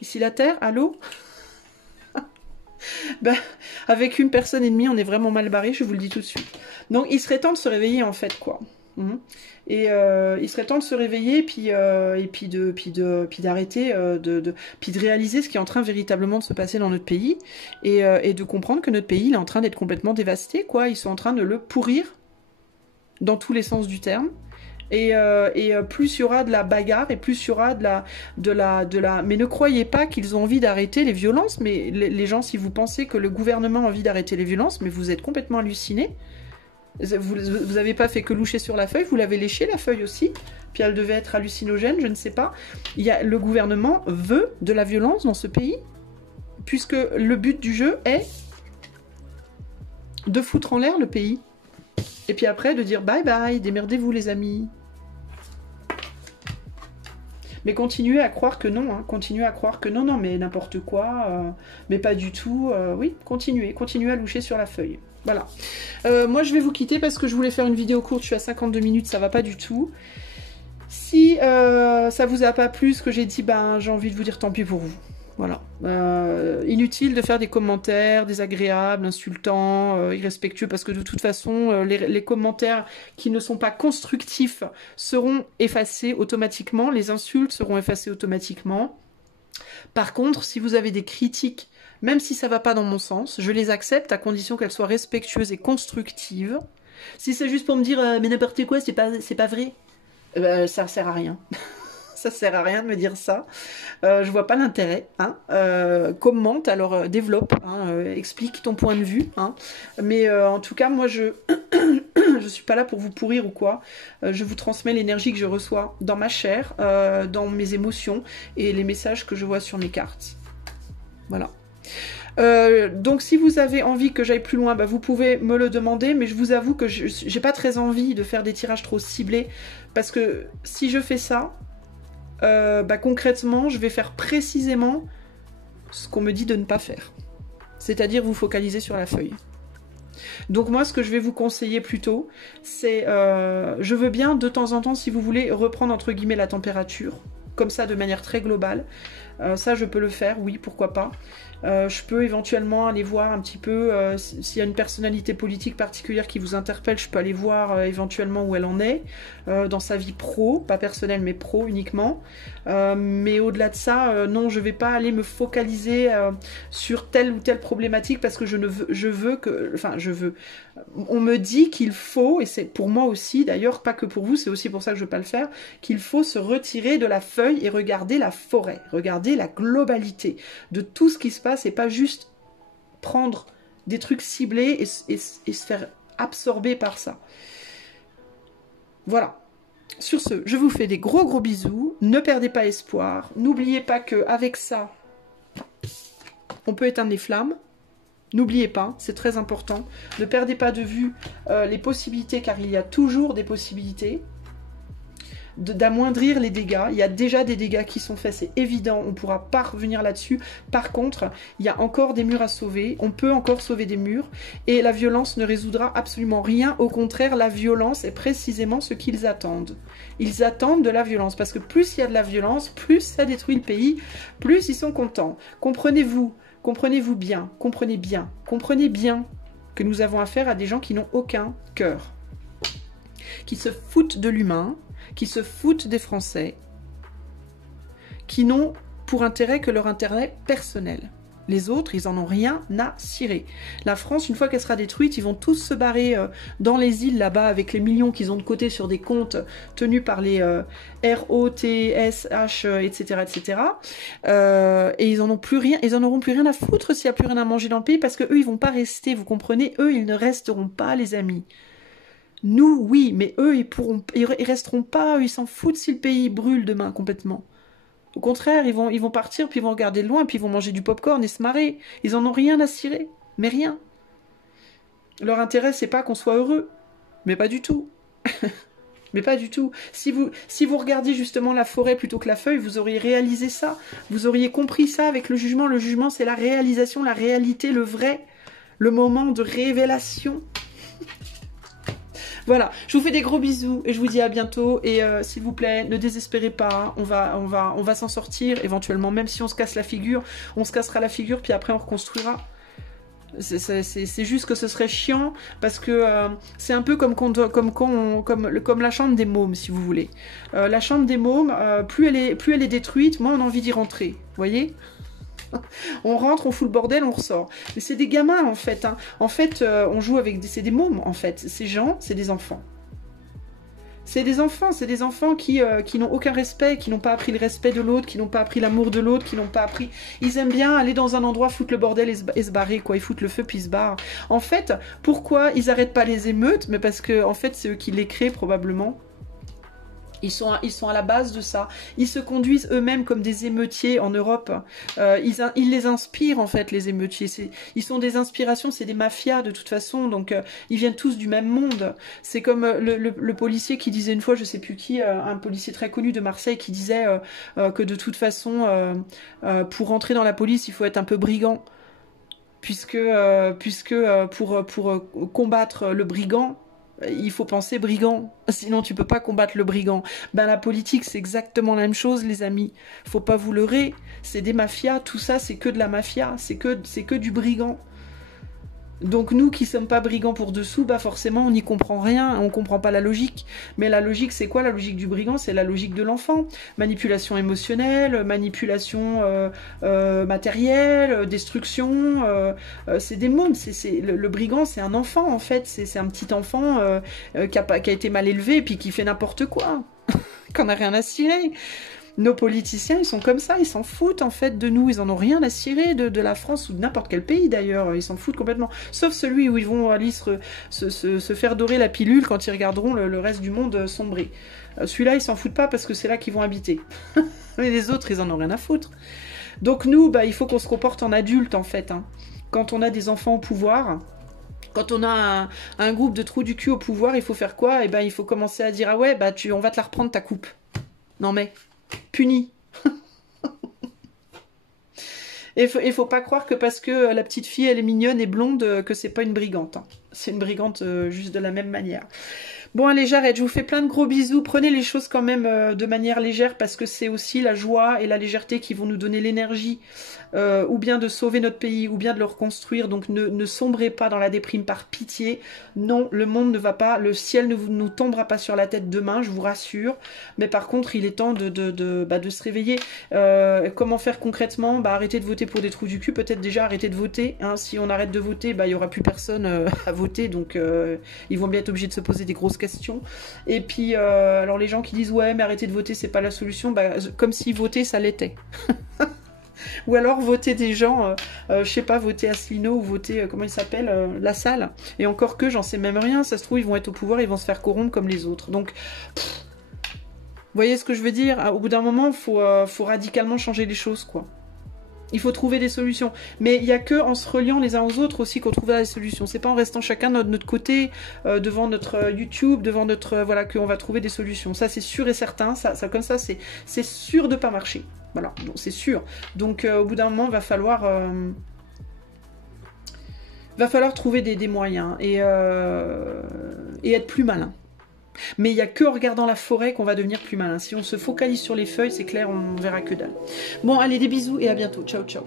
Ici la Terre, allô? Ben, avec une personne et demie, on est vraiment mal barré, je vous le dis tout de suite. Donc il serait temps de se réveiller en fait, quoi. Et il serait temps de se réveiller, puis d'arrêter, puis de réaliser ce qui est en train véritablement de se passer dans notre pays, et de comprendre que notre pays il est en train d'être complètement dévasté, quoi. Ils sont en train de le pourrir dans tous les sens du terme. Et plus il y aura de la bagarre, et plus il y aura de la... Mais ne croyez pas qu'ils ont envie d'arrêter les violences, mais les gens, si vous pensez que le gouvernement a envie d'arrêter les violences, mais vous êtes complètement hallucinés. Vous n'avez pas fait que loucher sur la feuille, vous l'avez léché la feuille aussi, puis elle devait être hallucinogène, je ne sais pas. Le gouvernement veut de la violence dans ce pays, puisque le but du jeu est de foutre en l'air le pays. Et puis après de dire bye bye, démerdez-vous les amis. Mais continuez à croire que non, hein. Continuez à croire que non, mais n'importe quoi, mais pas du tout, oui, continuez à loucher sur la feuille. Voilà. Moi, je vais vous quitter parce que je voulais faire une vidéo courte, je suis à 52 minutes, ça va pas du tout. Si ça vous a pas plu ce que j'ai dit, ben j'ai envie de vous dire tant pis pour vous. Voilà. Inutile de faire des commentaires désagréables, insultants, irrespectueux, parce que de toute façon, les commentaires qui ne sont pas constructifs seront effacés automatiquement, les insultes seront effacées automatiquement. Par contre, si vous avez des critiques, même si ça va pas dans mon sens, je les accepte à condition qu'elles soient respectueuses et constructives. Si c'est juste pour me dire mais n'importe quoi, c'est pas vrai, ça sert à rien. Ça sert à rien de me dire ça. Je vois pas l'intérêt. Hein. Commente, alors développe, hein, explique ton point de vue. Hein. Mais en tout cas, moi, je suis pas là pour vous pourrir ou quoi. Je vous transmets l'énergie que je reçois dans ma chair, dans mes émotions et les messages que je vois sur mes cartes. Voilà. Donc si vous avez envie que j'aille plus loin, bah, vous pouvez me le demander, mais je vous avoue que j'ai pas très envie de faire des tirages trop ciblés, parce que si je fais ça, bah, concrètement, je vais faire précisément ce qu'on me dit de ne pas faire. C'est-à-dire vous focaliser sur la feuille. Donc moi, ce que je vais vous conseiller plutôt, c'est... je veux bien, de temps en temps, si vous voulez, reprendre entre guillemets la température, comme ça, de manière très globale. Ça, je peux le faire, oui, pourquoi pas. Je peux éventuellement aller voir un petit peu s'il y a une personnalité politique particulière qui vous interpelle, je peux aller voir éventuellement où elle en est dans sa vie pro, pas personnelle mais pro uniquement. Mais au-delà de ça, non, je vais pas aller me focaliser sur telle ou telle problématique parce que on me dit qu'il faut, et c'est pour moi aussi d'ailleurs, pas que pour vous, c'est aussi pour ça que je ne veux pas le faire, qu'il faut se retirer de la feuille et regarder la forêt, regarder la globalité de tout ce qui se passe et pas juste prendre des trucs ciblés et se faire absorber par ça. Voilà. Sur ce, je vous fais des gros bisous, ne perdez pas espoir, n'oubliez pas qu'avec ça, on peut éteindre les flammes. N'oubliez pas, c'est très important. Ne perdez pas de vue les possibilités, car il y a toujours des possibilités d'amoindrir les dégâts. Il y a déjà des dégâts qui sont faits, c'est évident, on ne pourra pas revenir là-dessus. Par contre, il y a encore des murs à sauver, on peut encore sauver des murs, et la violence ne résoudra absolument rien. Au contraire, la violence est précisément ce qu'ils attendent. Ils attendent de la violence, parce que plus il y a de la violence, plus ça détruit le pays, plus ils sont contents. Comprenez-vous bien, comprenez bien que nous avons affaire à des gens qui n'ont aucun cœur, qui se foutent de l'humain, qui se foutent des Français, qui n'ont pour intérêt que leur intérêt personnel. Les autres, ils en ont rien à cirer. La France, une fois qu'elle sera détruite, ils vont tous se barrer dans les îles là-bas avec les millions qu'ils ont de côté sur des comptes tenus par les ROTSH, etc., etc. Et ils n'en auront plus rien à foutre s'il n'y a plus rien à manger dans le pays parce que eux, ils vont pas rester. Vous comprenez? Eux, ils ne resteront pas, les amis. Nous, oui, mais eux, ils resteront pas. Eux, ils s'en foutent si le pays brûle demain complètement. Au contraire, ils vont partir, puis ils vont regarder de loin, puis ils vont manger du popcorn et se marrer. Ils en ont rien à cirer, mais rien. Leur intérêt, c'est pas qu'on soit heureux, mais pas du tout. Mais pas du tout. Si vous regardiez justement la forêt plutôt que la feuille, vous auriez réalisé ça. Vous auriez compris ça avec le jugement. Le jugement, c'est la réalisation, la réalité, le vrai. Le moment de révélation. Voilà, je vous fais des gros bisous et je vous dis à bientôt. Et s'il vous plaît, ne désespérez pas, on va s'en sortir éventuellement, même si on se casse la figure, on se cassera la figure, puis après on reconstruira. C'est juste que ce serait chiant, parce que c'est un peu comme la chambre des mômes, si vous voulez. La chambre des mômes, plus elle est détruite, moins on a envie d'y rentrer, vous voyez ? On rentre, on fout le bordel, on ressort. Mais c'est des gamins en fait. Hein. En fait, on joue avec c'est des mômes en fait. Ces gens, c'est des enfants. C'est des enfants qui n'ont aucun respect, qui n'ont pas appris le respect de l'autre, qui n'ont pas appris l'amour de l'autre, qui n'ont pas appris... Ils aiment bien aller dans un endroit, foutre le bordel et se barrer, quoi. Ils foutent le feu puis ils se barrent. En fait, pourquoi ils arrêtent pas les émeutes? Mais parce que, en fait, c'est eux qui les créent probablement. Ils sont à la base de ça. Ils se conduisent eux-mêmes comme des émeutiers en Europe. Ils les inspirent en fait, les émeutiers. Ils sont des inspirations, c'est des mafias de toute façon. Donc ils viennent tous du même monde. C'est comme le policier qui disait une fois, je sais plus qui, un policier très connu de Marseille qui disait que de toute façon, pour rentrer dans la police, il faut être un peu brigand. Puisque pour combattre le brigand, il faut penser brigand, sinon tu peux pas combattre le brigand. Ben la politique c'est exactement la même chose les amis, faut pas vous leurrer, c'est des mafias, tout ça c'est que de la mafia, c'est que du brigand. Donc nous qui sommes pas brigands pour dessous, bah forcément on n'y comprend rien, on comprend pas la logique. Mais la logique c'est quoi? La logique du brigand, c'est la logique de l'enfant. Manipulation émotionnelle, manipulation matérielle, destruction, c'est des mômes. Le brigand c'est un enfant en fait, c'est un petit enfant qui a été mal élevé et puis qui fait n'importe quoi, qu'on a rien à cirer. Nos politiciens, ils sont comme ça, ils s'en foutent en fait de nous, ils en ont rien à cirer de la France ou de n'importe quel pays d'ailleurs, ils s'en foutent complètement. Sauf celui où ils vont aller se faire dorer la pilule quand ils regarderont le reste du monde sombrer. Celui-là, ils s'en foutent pas parce que c'est là qu'ils vont habiter. Mais les autres, ils en ont rien à foutre. Donc nous, bah, il faut qu'on se comporte en adulte en fait. Hein. Quand on a des enfants au pouvoir... Quand on a un groupe de trous du cul au pouvoir, il faut faire quoi? Eh ben, il faut commencer à dire « Ah ouais, bah on va te la reprendre ta coupe. » Non mais... Puni. Et faut pas croire que parce que la petite fille elle est mignonne et blonde que c'est pas une brigante. Hein. C'est une brigante juste de la même manière. Bon, allez, j'arrête. Je vous fais plein de gros bisous. Prenez les choses quand même de manière légère parce que c'est aussi la joie et la légèreté qui vont nous donner l'énergie ou bien de sauver notre pays ou bien de le reconstruire. Donc ne sombrez pas dans la déprime par pitié. Non, le monde ne va pas, le ciel ne nous tombera pas sur la tête demain, je vous rassure. Mais par contre, il est temps de se réveiller. Comment faire concrètement? Arrêter de voter pour des trous du cul. Peut-être déjà arrêter de voter. Hein. Si on arrête de voter, il n'y aura plus personne à voter. Donc ils vont bien être obligés de se poser des grosses questions. Et puis, alors les gens qui disent ouais, mais arrêter de voter, c'est pas la solution, comme si voter, ça l'était. Ou alors voter des gens, je sais pas, voter Asselineau ou voter, comment il s'appelle, Lassalle. Et encore que, j'en sais même rien, ça se trouve, ils vont être au pouvoir, ils vont se faire corrompre comme les autres. Donc, vous voyez ce que je veux dire? Au bout d'un moment, faut radicalement changer les choses, quoi. Il faut trouver des solutions. Mais il n'y a que en se reliant les uns aux autres aussi qu'on trouvera des solutions. C'est pas en restant chacun de notre côté, devant notre YouTube, devant notre... voilà, qu'on va trouver des solutions. Ça, c'est sûr et certain. Ça comme ça, c'est sûr de pas marcher. Voilà, c'est sûr. Donc, au bout d'un moment, va falloir trouver des moyens et être plus malin. Mais il n'y a que en regardant la forêt qu'on va devenir plus malin. Si on se focalise sur les feuilles, c'est clair, on verra que dalle. Bon, allez, des bisous et à bientôt. Ciao, ciao.